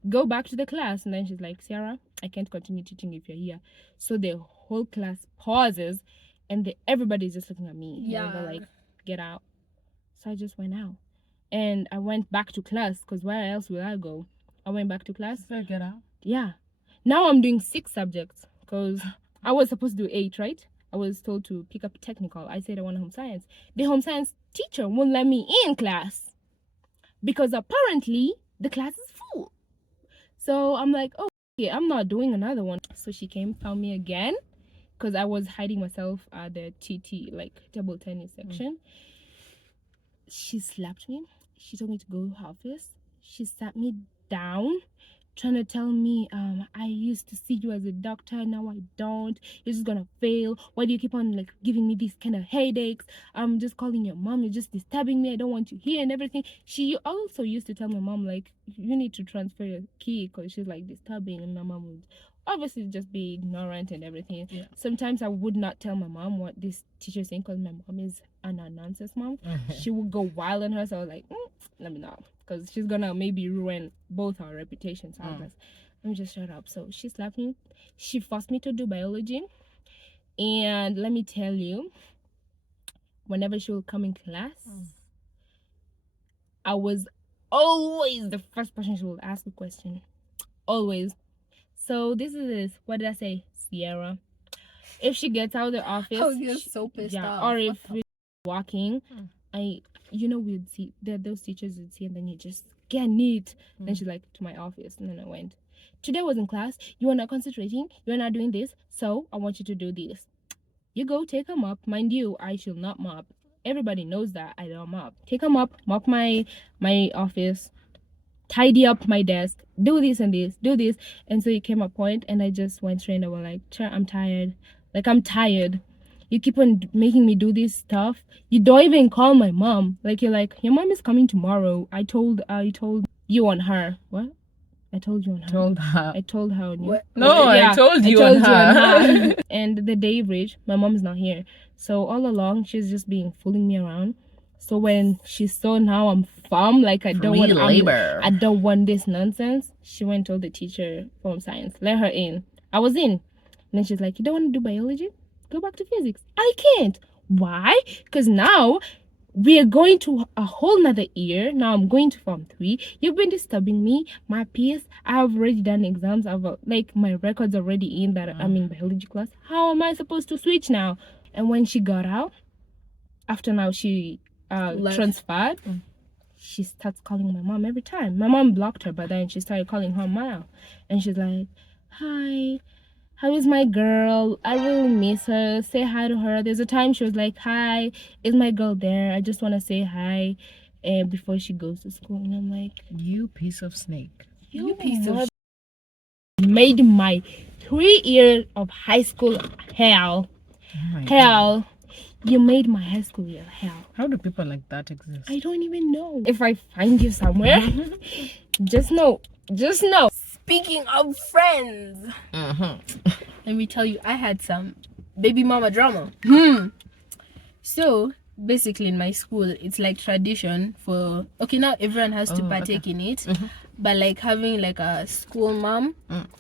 go back to the class, and then she's like, Sarah, I can't continue teaching if you're here. So the whole class pauses, and everybody's just looking at me. Yeah. They're like, get out. So I just went out. And I went back to class, because where else will I go? I went back to class. So get out? Yeah. Now I'm doing 6 subjects, because I was supposed to do 8, right? I was told to pick up technical. I said I want home science. The home science teacher won't let me in class because apparently the class is full. So I'm like, oh, okay, I'm not doing another one. So she came, found me again, because I was hiding myself at the TT, like table tennis section. She slapped me. She told me to go to her office. She sat me down trying to tell me, I used to see you as a doctor, now I don't. You're just gonna fail. Why do you keep on like giving me these kind of headaches? I'm just calling your mom. You're just disturbing me. I don't want you here and everything. She also used to tell my mom like, you need to transfer your key because she's like disturbing, and my mom would obviously just be ignorant and everything. Yeah. Sometimes I would not tell my mom what this teacher is saying because my mom is a nonsense mom. She would go wild on her, so I was like, let me not, because she's gonna maybe ruin both our reputations. I was like, let me just shut up. So she slapped me. She forced me to do biology, and let me tell you, whenever she would come in class, I was always the first person she would ask a question. Always. So this is what did I say? Sierra. If she gets out of the office, Oh, you're so pissed off. or if we're walking, we'd see those teachers would see, and then you just get neat. Then she's like, to my office, and then I went. Today was in class. You are not concentrating. You are not doing this. So I want you to do this. You go take a mop. Mind you, I shall not mop. Everybody knows that I don't mop. Take a mop my office, tidy up my desk, do this and this, do this. And so it came a point, and I just went straight and I was like, I'm tired. Like, I'm tired. You keep on making me do this stuff. You don't even call my mom. Like, you're like, your mom is coming tomorrow. I told you on her. What? I told you on her. I told her on you. What? No, Yeah, I told you on her. And the day reached, my mom's not here. So all along, she's just being fooling me around. So when she saw now I'm firm, like I don't want this nonsense, she went and told the teacher from science, let her in. I was in. And then she's like, you don't want to do biology? Go back to physics. I can't. Why? Because now we are going to a whole nother year. Now I'm going to Form 3. You've been disturbing me. My peers, I have already done exams. I've like my records already in that I'm in biology class. How am I supposed to switch now? And when she got out, after now she transferred, she starts calling my mom every time. My mom blocked her, but then she started calling her mom. And she's like, hi, how is my girl? I really miss her. Say hi to her. There's a time she was like, hi, is my girl there? I just want to say hi before she goes to school. And I'm like, you piece of snake. You piece of made my 3 years of high school hell. God. You made my high school year hell. How do people like that exist? I don't even know. If I find you somewhere, just know. Speaking of friends, let me tell you, I had some baby mama drama. So basically in my school, it's like tradition for, okay, now everyone has to partake in it, but like having like a school mom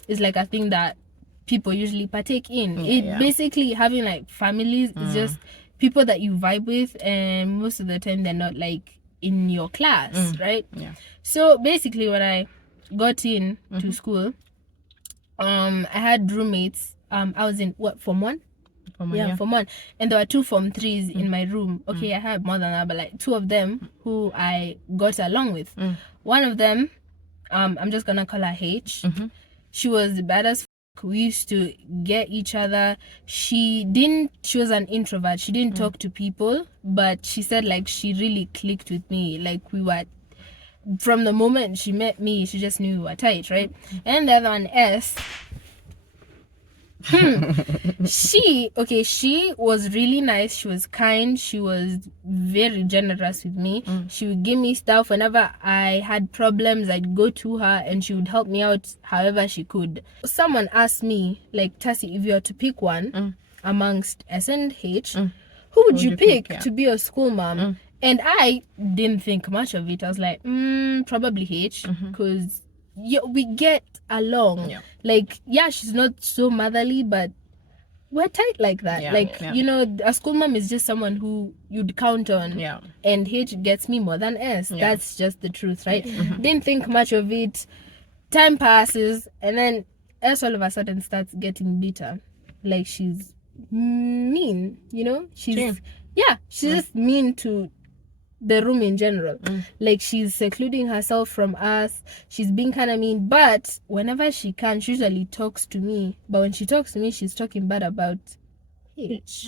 is like a thing that people usually partake in. Basically having like families is just people that you vibe with, and most of the time they're not like in your class, right? So basically when I got in to school, I had roommates. I was in Form 1? Form 1. And there were 2 Form 3s in my room. Okay, I had more than that, but like 2 of them who I got along with. One of them, I'm just gonna call her H. She was the baddest. We used to get each other. She was an introvert. She didn't talk to people, but she said like she really clicked with me. Like we were, from the moment she met me, she just knew we were tight, right? And the other one, S. She was really nice. She was kind. She was very generous with me. She would give me stuff whenever I had problems. I'd go to her and she would help me out however she could. Someone asked me, like, Tassie, if you were to pick one amongst S and H, who would you pick to be a school mom? And I didn't think much of it. I was like, probably H, because we get along. Like, she's not so motherly, but we're tight like that. You know, a school mom is just someone who you'd count on. And H gets me more than S. That's just the truth, right? Didn't think much of it. Time passes, and then S all of a sudden starts getting bitter. Like, she's mean, you know? She's just mean to the room in general. Like, she's secluding herself from us. She's being kind of mean, but whenever she can, she usually talks to me. But when she talks to me, she's talking bad about H.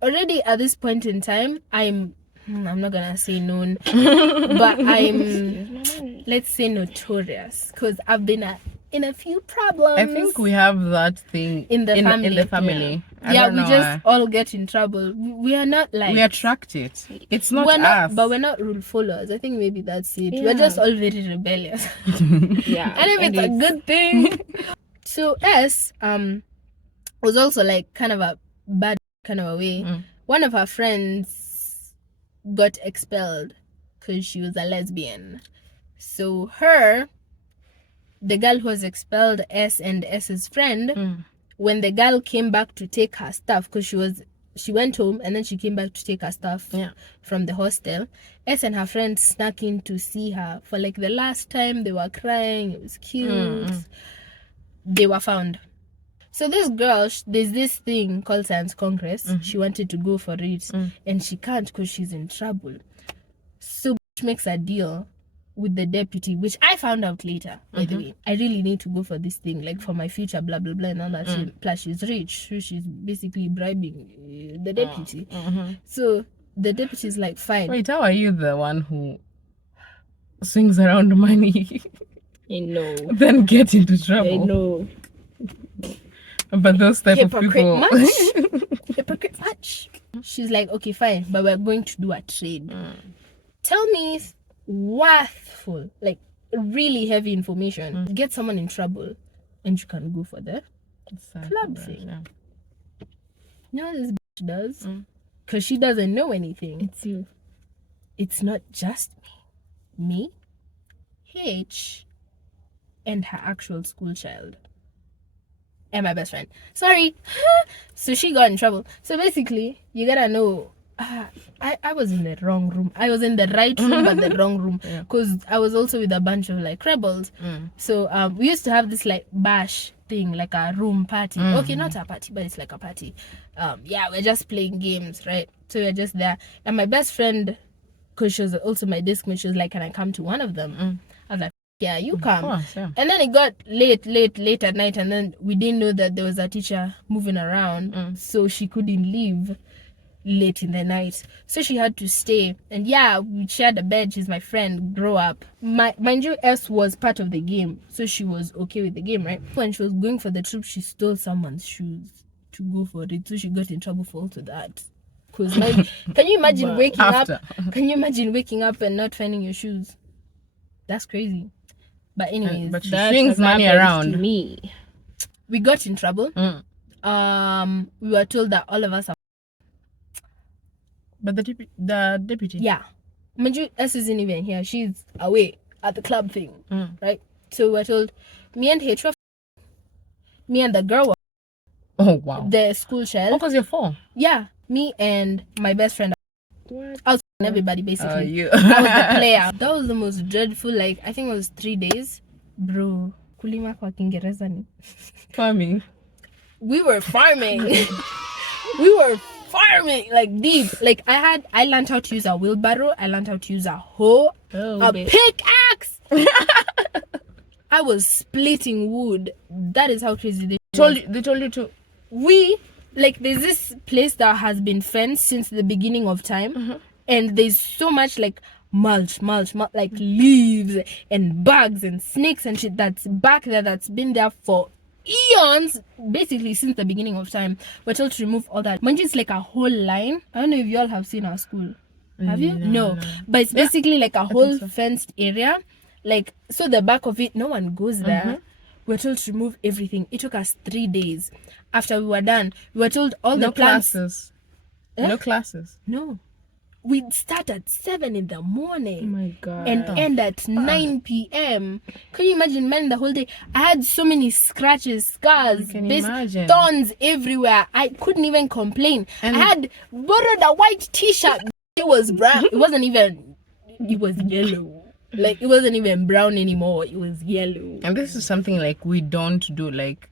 Already at this point in time, I'm I'm not gonna say known, but I'm, let's say, notorious, because I've been in a few problems. I think we have that thing in the family. In the family. I Yeah, don't we know just all get in trouble. We are not like, we attract it. It's not we're not, us. but we're not rule followers. I think maybe that's it. Yeah. We're just all very rebellious. Yeah. And if it's a good thing. So S was also like kind of a bad kind of a way. One of her friends got expelled because she was a lesbian. So the girl who was expelled, S and S's friend, when the girl came back to take her stuff, because she went home and then she came back to take her stuff from the hostel, S and her friend snuck in to see her for like the last time. They were crying. It was cute. They were found. So this girl, there's this thing called Science Congress. She wanted to go for it, and she can't because she's in trouble. So she makes a deal with the deputy, which I found out later, by the way. I really need to go for this thing, like for my future, blah, blah, blah, and all that. Plus, she's rich, so she's basically bribing the deputy. So the deputy is like, fine. Wait, how are you the one who swings around money? I know. Then get into trouble? I know. But those type Hypocrite of people. much. Hypocrite much. She's like, okay, fine, but we're going to do a trade. Tell me worthful, like really heavy information. Get someone in trouble, and you can go for the club thing. Yeah. You know what this bitch does? Because she doesn't know anything. It's you. It's not just me, H, and her actual school child. And my best friend. Sorry. So she got in trouble. So basically, you gotta know, I was in the wrong room. I was in the right room, but the wrong room. Because I was also with a bunch of like rebels. So we used to have this like bash thing, like a room party. Okay, not a party, but it's like a party. Yeah, we're just playing games, right? So we're just there. And my best friend, because she was also my disc mate, she was like, can I come to one of them? I was like, yeah, you come. Course, yeah. And then it got late at night, and then we didn't know that there was a teacher moving around, so she couldn't leave late in the night, so she had to stay. And yeah, we shared a bed. She's my friend, grow up. Mind you, S was part of the game, so she was okay with the game, right? When she was going for the trip, she stole someone's shoes to go for it, so she got in trouble for also that. Because can you imagine waking up? Can you imagine waking up and not finding your shoes? That's crazy. But anyways, But she That swings has money happened around. to me. we got in trouble. We were told that all of us are. But the deputy. Yeah. Mind you, S isn't even here. She's away at the club thing, right? So we were told, me and H were me and the girl were Oh wow. the school Oh, child. because you're 4. Yeah, me and my best friend. What? I was everybody basically. You. I was the player. That was the most dreadful. Like I think it was 3 days, bro. Kulima kwa Kiingereza ni. Farming. We were farming. We were farming like deep. Like I learned how to use a wheelbarrow. I learned how to use a hoe, a pickaxe. I was splitting wood. That is how crazy they Told you to. We like there's this place that has been fenced since the beginning of time, and there's so much like mulch, like leaves and bugs and snakes and shit that's back there that's been there for eons, basically since the beginning of time. We're told to remove all that. Mind you, it's like a whole line. I don't know if you all have seen our school. Have you? No. But it's basically like a whole fenced area. Like, so the back of it, no one goes there. We're told to remove everything. It took us 3 days. After we were done, we were told all the plants. Classes. Eh? No classes. No. We'd start at 7 in the morning. Oh my god. And end at 9 p.m. Can you imagine, man, the whole day? I had so many scratches, scars, can imagine. thorns everywhere. I couldn't even complain. And I had borrowed a white t-shirt. It was brown. It wasn't even, it was yellow. Like, it wasn't even brown anymore. It was yellow. And this is something like we don't do, like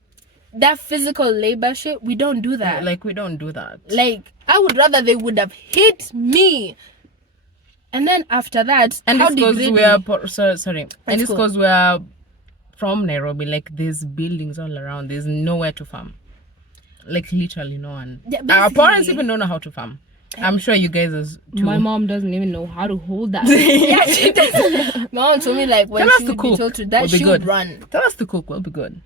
That physical labor shit, we don't do that. like we don't do that. Like, I would rather they would have hit me. And then after that, And how this because degrading. we are sorry. And this cool. because we are from Nairobi. Like there's buildings all around. There's nowhere to farm. Like literally no one. Yeah, Our parents basically. even don't know how to farm. I'm sure you guys as too. My mom doesn't even know how to hold that. Yeah, she does. My mom told me like when Tell us she to would be cook. told to that, We'll be she good. would run. Tell us to cook. We'll be good.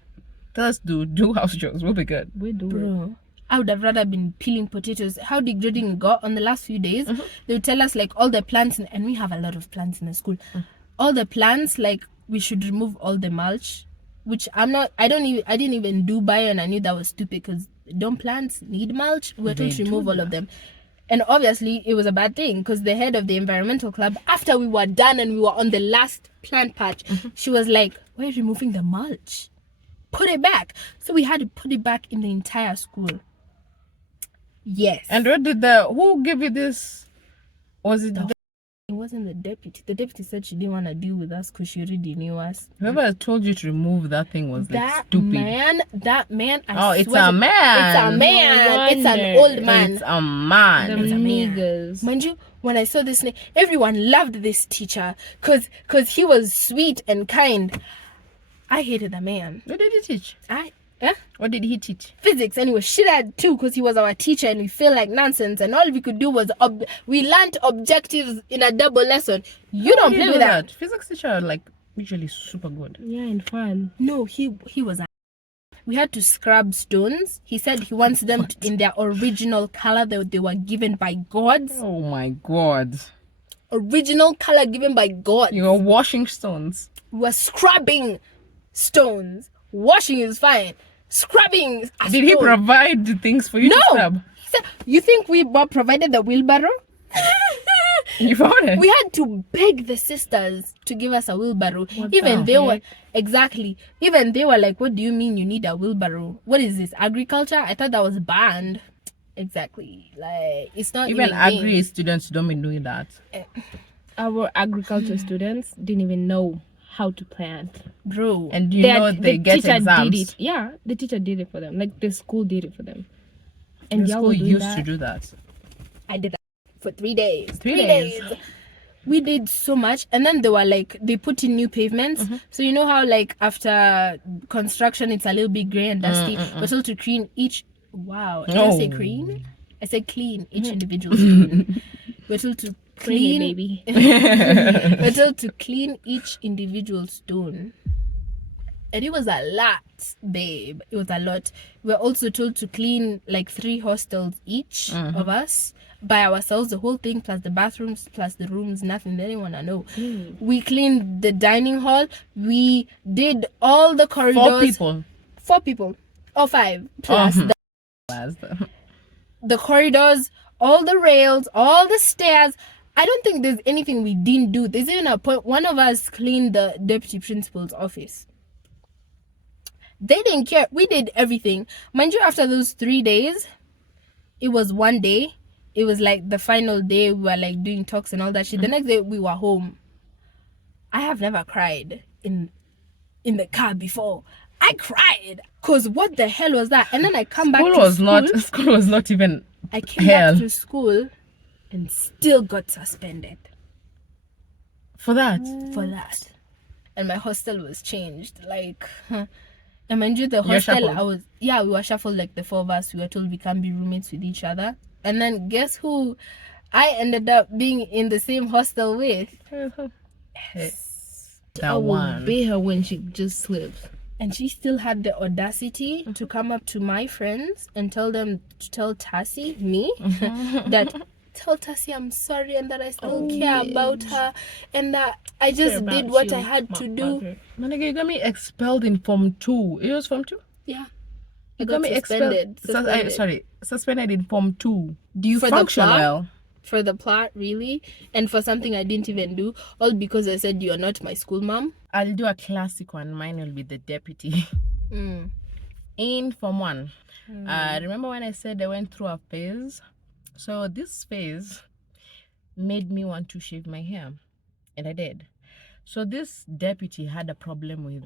Tell us to do house chores. We'll be good. We do it. Bro, I would have rather been peeling potatoes. How degrading it got on the last few days. They would tell us like all the plants, and we have a lot of plants in the school. All the plants, like we should remove all the mulch, which I didn't even do bio, and I knew that was stupid because don't plants need mulch? We're told They to remove do all of them. And obviously it was a bad thing because the head of the environmental club, after we were done and we were on the last plant patch, she was like, why are you removing the mulch? Put it back. So we had to put it back in the entire school. Yes. And who gave you this? Was it It wasn't the deputy. The deputy said she didn't want to deal with us because she already knew us. whoever told you to remove that thing was like That stupid? man, I It's swear a to- man. It's a man. It's an wonder. old man. It's a man. Them It's a man. niggas. Mind you, when I saw this name, everyone loved this teacher because he was sweet and kind. I hated the man. What did he teach? What did he teach? Physics, and he was shit at too because he was our teacher and we feel like nonsense, and all we could do was we learned objectives in a double lesson. You don't How did play he with do that. Physics teacher are like usually super good. Yeah, and fun. No, he was. We had to scrub stones. He said he wants them in their original color that they were given by gods. Oh my god. Original color given by God. You were washing stones. We were scrubbing stones. Washing is fine. Scrubbing. a Did he stone. provide the things for you to No. scrub? He said, you think we were provided the wheelbarrow? You found it? We had to beg the sisters to give us a wheelbarrow. What Even the they were heck? exactly. Even they were like, "What do you mean you need a wheelbarrow? What is this, agriculture? I thought that was banned." Exactly. Like it's not Even even agri games. students don't be doing that. Our agriculture students didn't even know how to plant. Bro. And you know they get teacher exams. did it. Yeah, the teacher did it for them. Like the school did it for them. And The y'all school were doing used that. to do that. I did that for 3 days. 3 days. We did so much, and then they were like, they put in new pavements. So you know how like after construction it's a little bit grey and dusty. We're told to clean each. Wow, did I say No. clean? I said clean each individual stone. We're told to Clean clean, it, baby. we're told to clean each individual stone. And it was a lot, babe. It was a lot. We were also told to clean like 3 hostels each of us by ourselves, the whole thing, plus the bathrooms, plus the rooms, nothing. They didn't want to know. We cleaned the dining hall. We did all the corridors. 4 people. 4 people. Or 5. Plus the corridors, all the rails, all the stairs. I don't think there's anything we didn't do. There's even a point, one of us cleaned the deputy principal's office. They didn't care. We did everything. Mind you, after those 3 days, it was one day. It was like the final day. We were like doing talks and all that shit. The next day we were home. I have never cried in the car before. I cried because what the hell was that? And then I come back School to was school. school was not even I came hell. back to school and still got suspended for that. for that. And my hostel was changed. Like, and mind you, the You're hostel shuffled. we were shuffled like the 4 of us. We were told we can't be roommates with each other. And then guess who I ended up being in the same hostel with? That I will one. be her when she just slips. And she still had the audacity to come up to my friends and tell them to tell Tassie, me, that tell Tassie I'm sorry and that I still care about her and that I just did what I had to do. My nigga, you got me expelled in Form 2. It was Form 2? Yeah. You I got me expelled. Suspended in Form 2. Do you For the function plot? well? For the plot, really, and for something I didn't even do, all because I said you're not my school mom. I'll do a classic one. Mine will be the deputy. In Form 1. Remember when I said I went through a phase? So this phase made me want to shave my hair. And I did. So this deputy had a problem with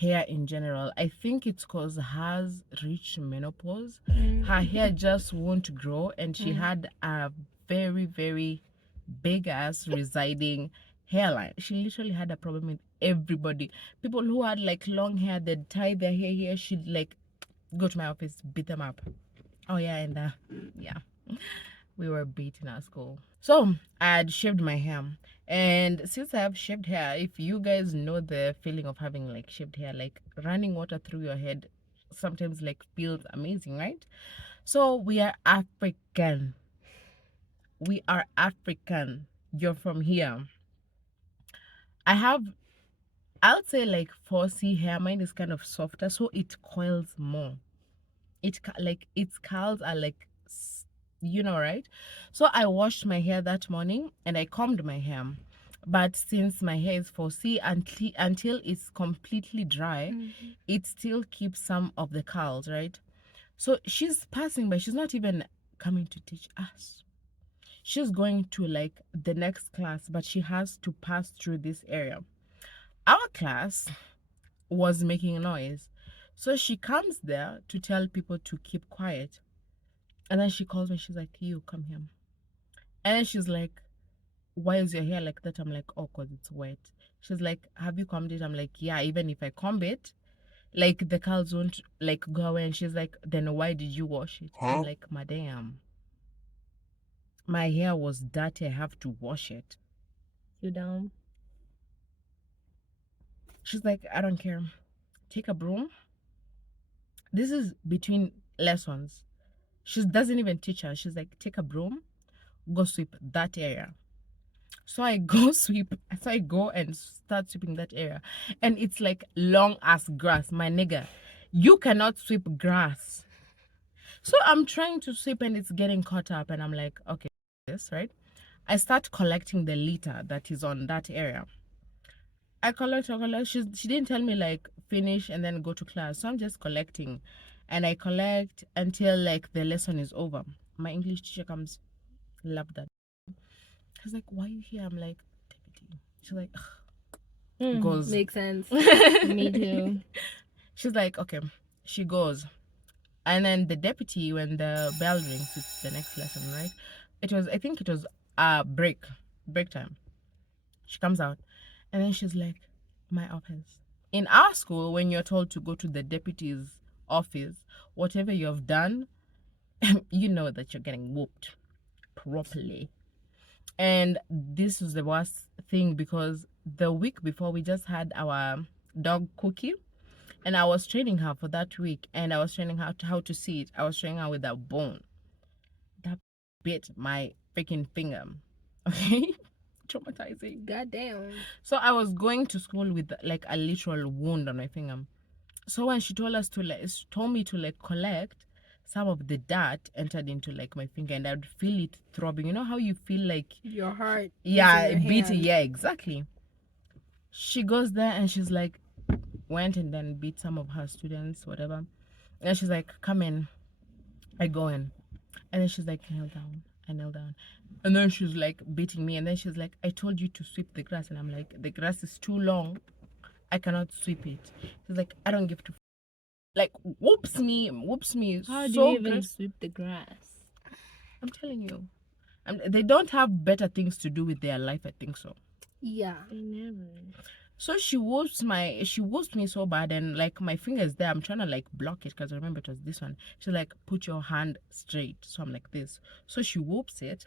hair in general. I think it's because hers reached menopause. Her hair just won't grow, and she had a very, very big ass residing hairline. She literally had a problem with everybody. People who had like long hair, they'd tie their hair here. She'd like go to my office, beat them up. Oh yeah, and yeah. we were beaten at school. So I had shaved my hair. And since I have shaved hair, if you guys know the feeling of having like shaved hair, like running water through your head sometimes like feels amazing, right? So we are African. We are African. You're from here. I have, I'll say like 4C hair. Mine is kind of softer, so it coils more. Like its curls are like, you know, right? So I washed my hair that morning and I combed my hair. But since my hair is 4C, until it's completely dry, it still keeps some of the curls, right? So she's passing by. She's not even coming to teach us. She's going to like the next class, but she has to pass through this area. Our class was making noise. So she comes there to tell people to keep quiet. And then she calls me. She's like, you come here. And then she's like, why is your hair like that? I'm like, oh, because it's wet. She's like, have you combed it? I'm like, yeah, even if I comb it, like the curls won't like go away. And she's like, then why did you wash it? I'm like, madam, my hair was dirty. I have to wash it. You down? She's like, I don't care. Take a broom. This is between lessons. She doesn't even teach her. She's like, take a broom, go sweep that area. So I go sweep. So I go and start sweeping that area. And it's like long ass grass, my nigga. You cannot sweep grass. So I'm trying to sweep and it's getting caught up. And I'm like, okay, this, right? I start collecting the litter that is on that area. I collect. She didn't tell me like finish and then go to class. So I'm just collecting. And I collect until like the lesson is over. My English teacher comes, love that. She's like, why are you here? I'm like, deputy. She's like, goes. Makes sense. Me too. She's like, okay. She goes. And then the deputy, when the bell rings, it's the next lesson, right? I think it was break time. She comes out. And then she's like, my office. In our school, when you're told to go to the deputy's office, whatever you have done, you know that you're getting whooped properly. And this was the worst thing because the week before we just had our dog Cookie, and I was training her for that week, and I was training her how to see it. I was training her with a bone that bit my freaking finger. Okay. Traumatizing. Goddamn. So I was going to school with like a literal wound on my finger. So when she told me to like collect, some of the dirt entered into like my finger and I'd feel it throbbing. You know how you feel like Your heart. yeah, beating. Yeah, exactly. She goes there and she's like, went and then beat some of her students, whatever. And she's like, come in. I go in. And then she's like, kneel down. I kneel down. And then she's like beating me. And then she's like, I told you to sweep the grass. And I'm like, the grass is too long. I cannot sweep it. She's like, I don't give to. Like, whoops me. How do so you even great. sweep the grass? I'm telling you. They don't have better things to do with their life, I think so. Yeah. I never. So she whoops me so bad, and like my finger's there. I'm trying to like block it because I remember it was this one. She's like, put your hand straight. So I'm like this. So she whoops it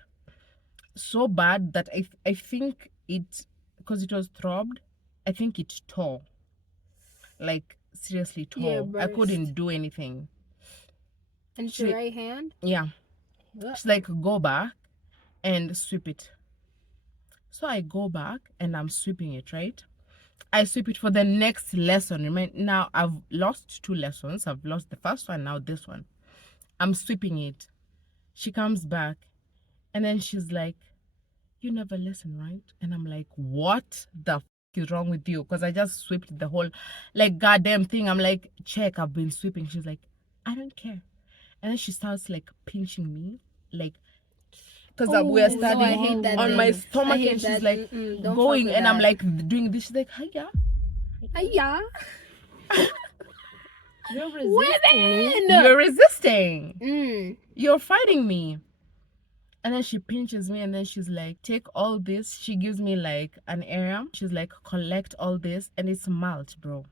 so bad that I think it, because it was throbbed, I think it tore. Like seriously tore. Yeah, I couldn't do anything. And it's your right hand? Yeah. She's like, go back and sweep it. So I go back and I'm sweeping it, right? I sweep it for the next lesson. Now I've lost 2 lessons. I've lost the first one, now this one. I'm sweeping it. She comes back and then she's like, you never listen, right? And I'm like, what the f is wrong with you? Because I just swept the whole like goddamn thing. I'm like, check, I've been sweeping. She's like, I don't care. And then she starts like pinching me, like, because we're studying I hate that on thing. my stomach, I hate and she's that. like Don't going, fuck with and I'm that. like doing this. She's like, hiya. Yeah. You're resisting. You're resisting. Mm. You're fighting me. And then she pinches me, and then she's like, take all this. She gives me like an area. She's like, collect all this, and it's malt, bro.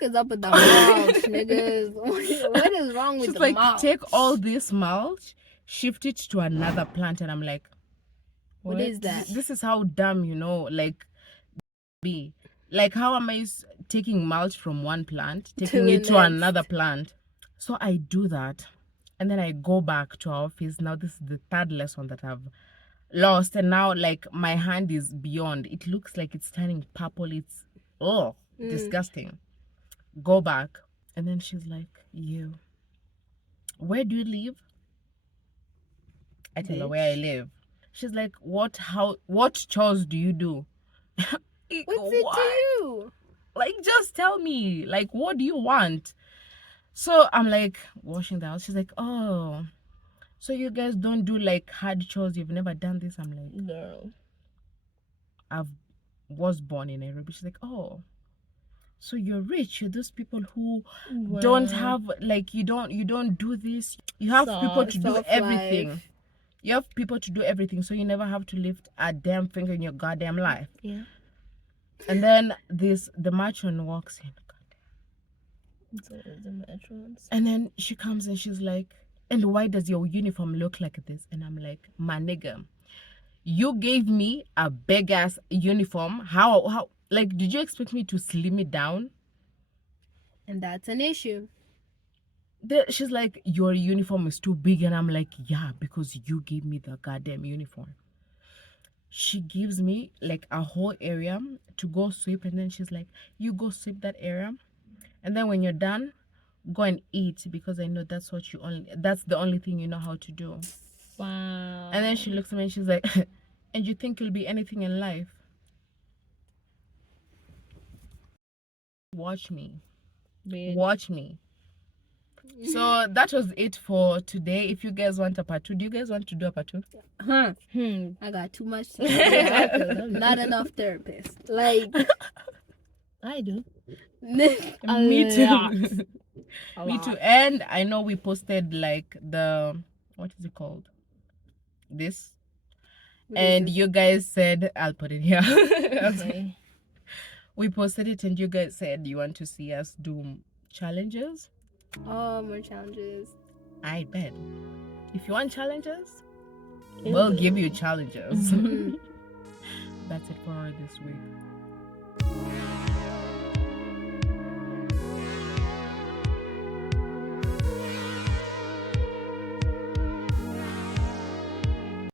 What's up with the mulch, niggas? What is wrong with She's the like, mulch? take all this mulch, shift it to another plant, and I'm like, What is that? This is how dumb, like, be. Like, how am I taking mulch from one plant, taking the it to next. another plant? So I do that, and then I go back to our office. Now this is the third lesson that I've lost, and now like my hand is beyond. It looks like it's turning purple. It's disgusting. Go back, and then she's like, "You, where do you live?" I tell her where I live. She's like, what chores do you do? What's it to you? Like, just tell me, like, what do you want? So I'm like, washing the house. She's like, oh, so you guys don't do like hard chores? You've never done this? I'm like, Girl. I was born in Nairobi. She's like, oh, so you're rich. You're those people who don't have, like, you don't do this. You have people to do everything. Life. You have people to do everything, so you never have to lift a damn finger in your goddamn life. Yeah. And then the matron walks in. It's always the matrons. And then she comes and she's like, and why does your uniform look like this? And I'm like, my nigga, you gave me a big ass uniform. How like, did you expect me to slim it down? And that's an issue. She's like, your uniform is too big. And I'm like, yeah, because you gave me the goddamn uniform. She gives me like a whole area to go sweep, and then she's like, you go sweep that area, and then when you're done, go and eat, because I know that's the only thing you know how to do. Wow. And then she looks at me and she's like, and you think you'll be anything in life? Watch me. Bitch. Watch me. So that was it for today. If you guys want a part 2, do you guys want to do a part 2? I got too much to say. Not enough therapists. Like, I do. Me too. Me too. And I know we posted like what is it called? This. And you guys said, I'll put it here. Okay. We posted it and you guys said you want to see us do challenges. Oh, more challenges. I bet. If you want challenges, we'll give you challenges. That's it for this week.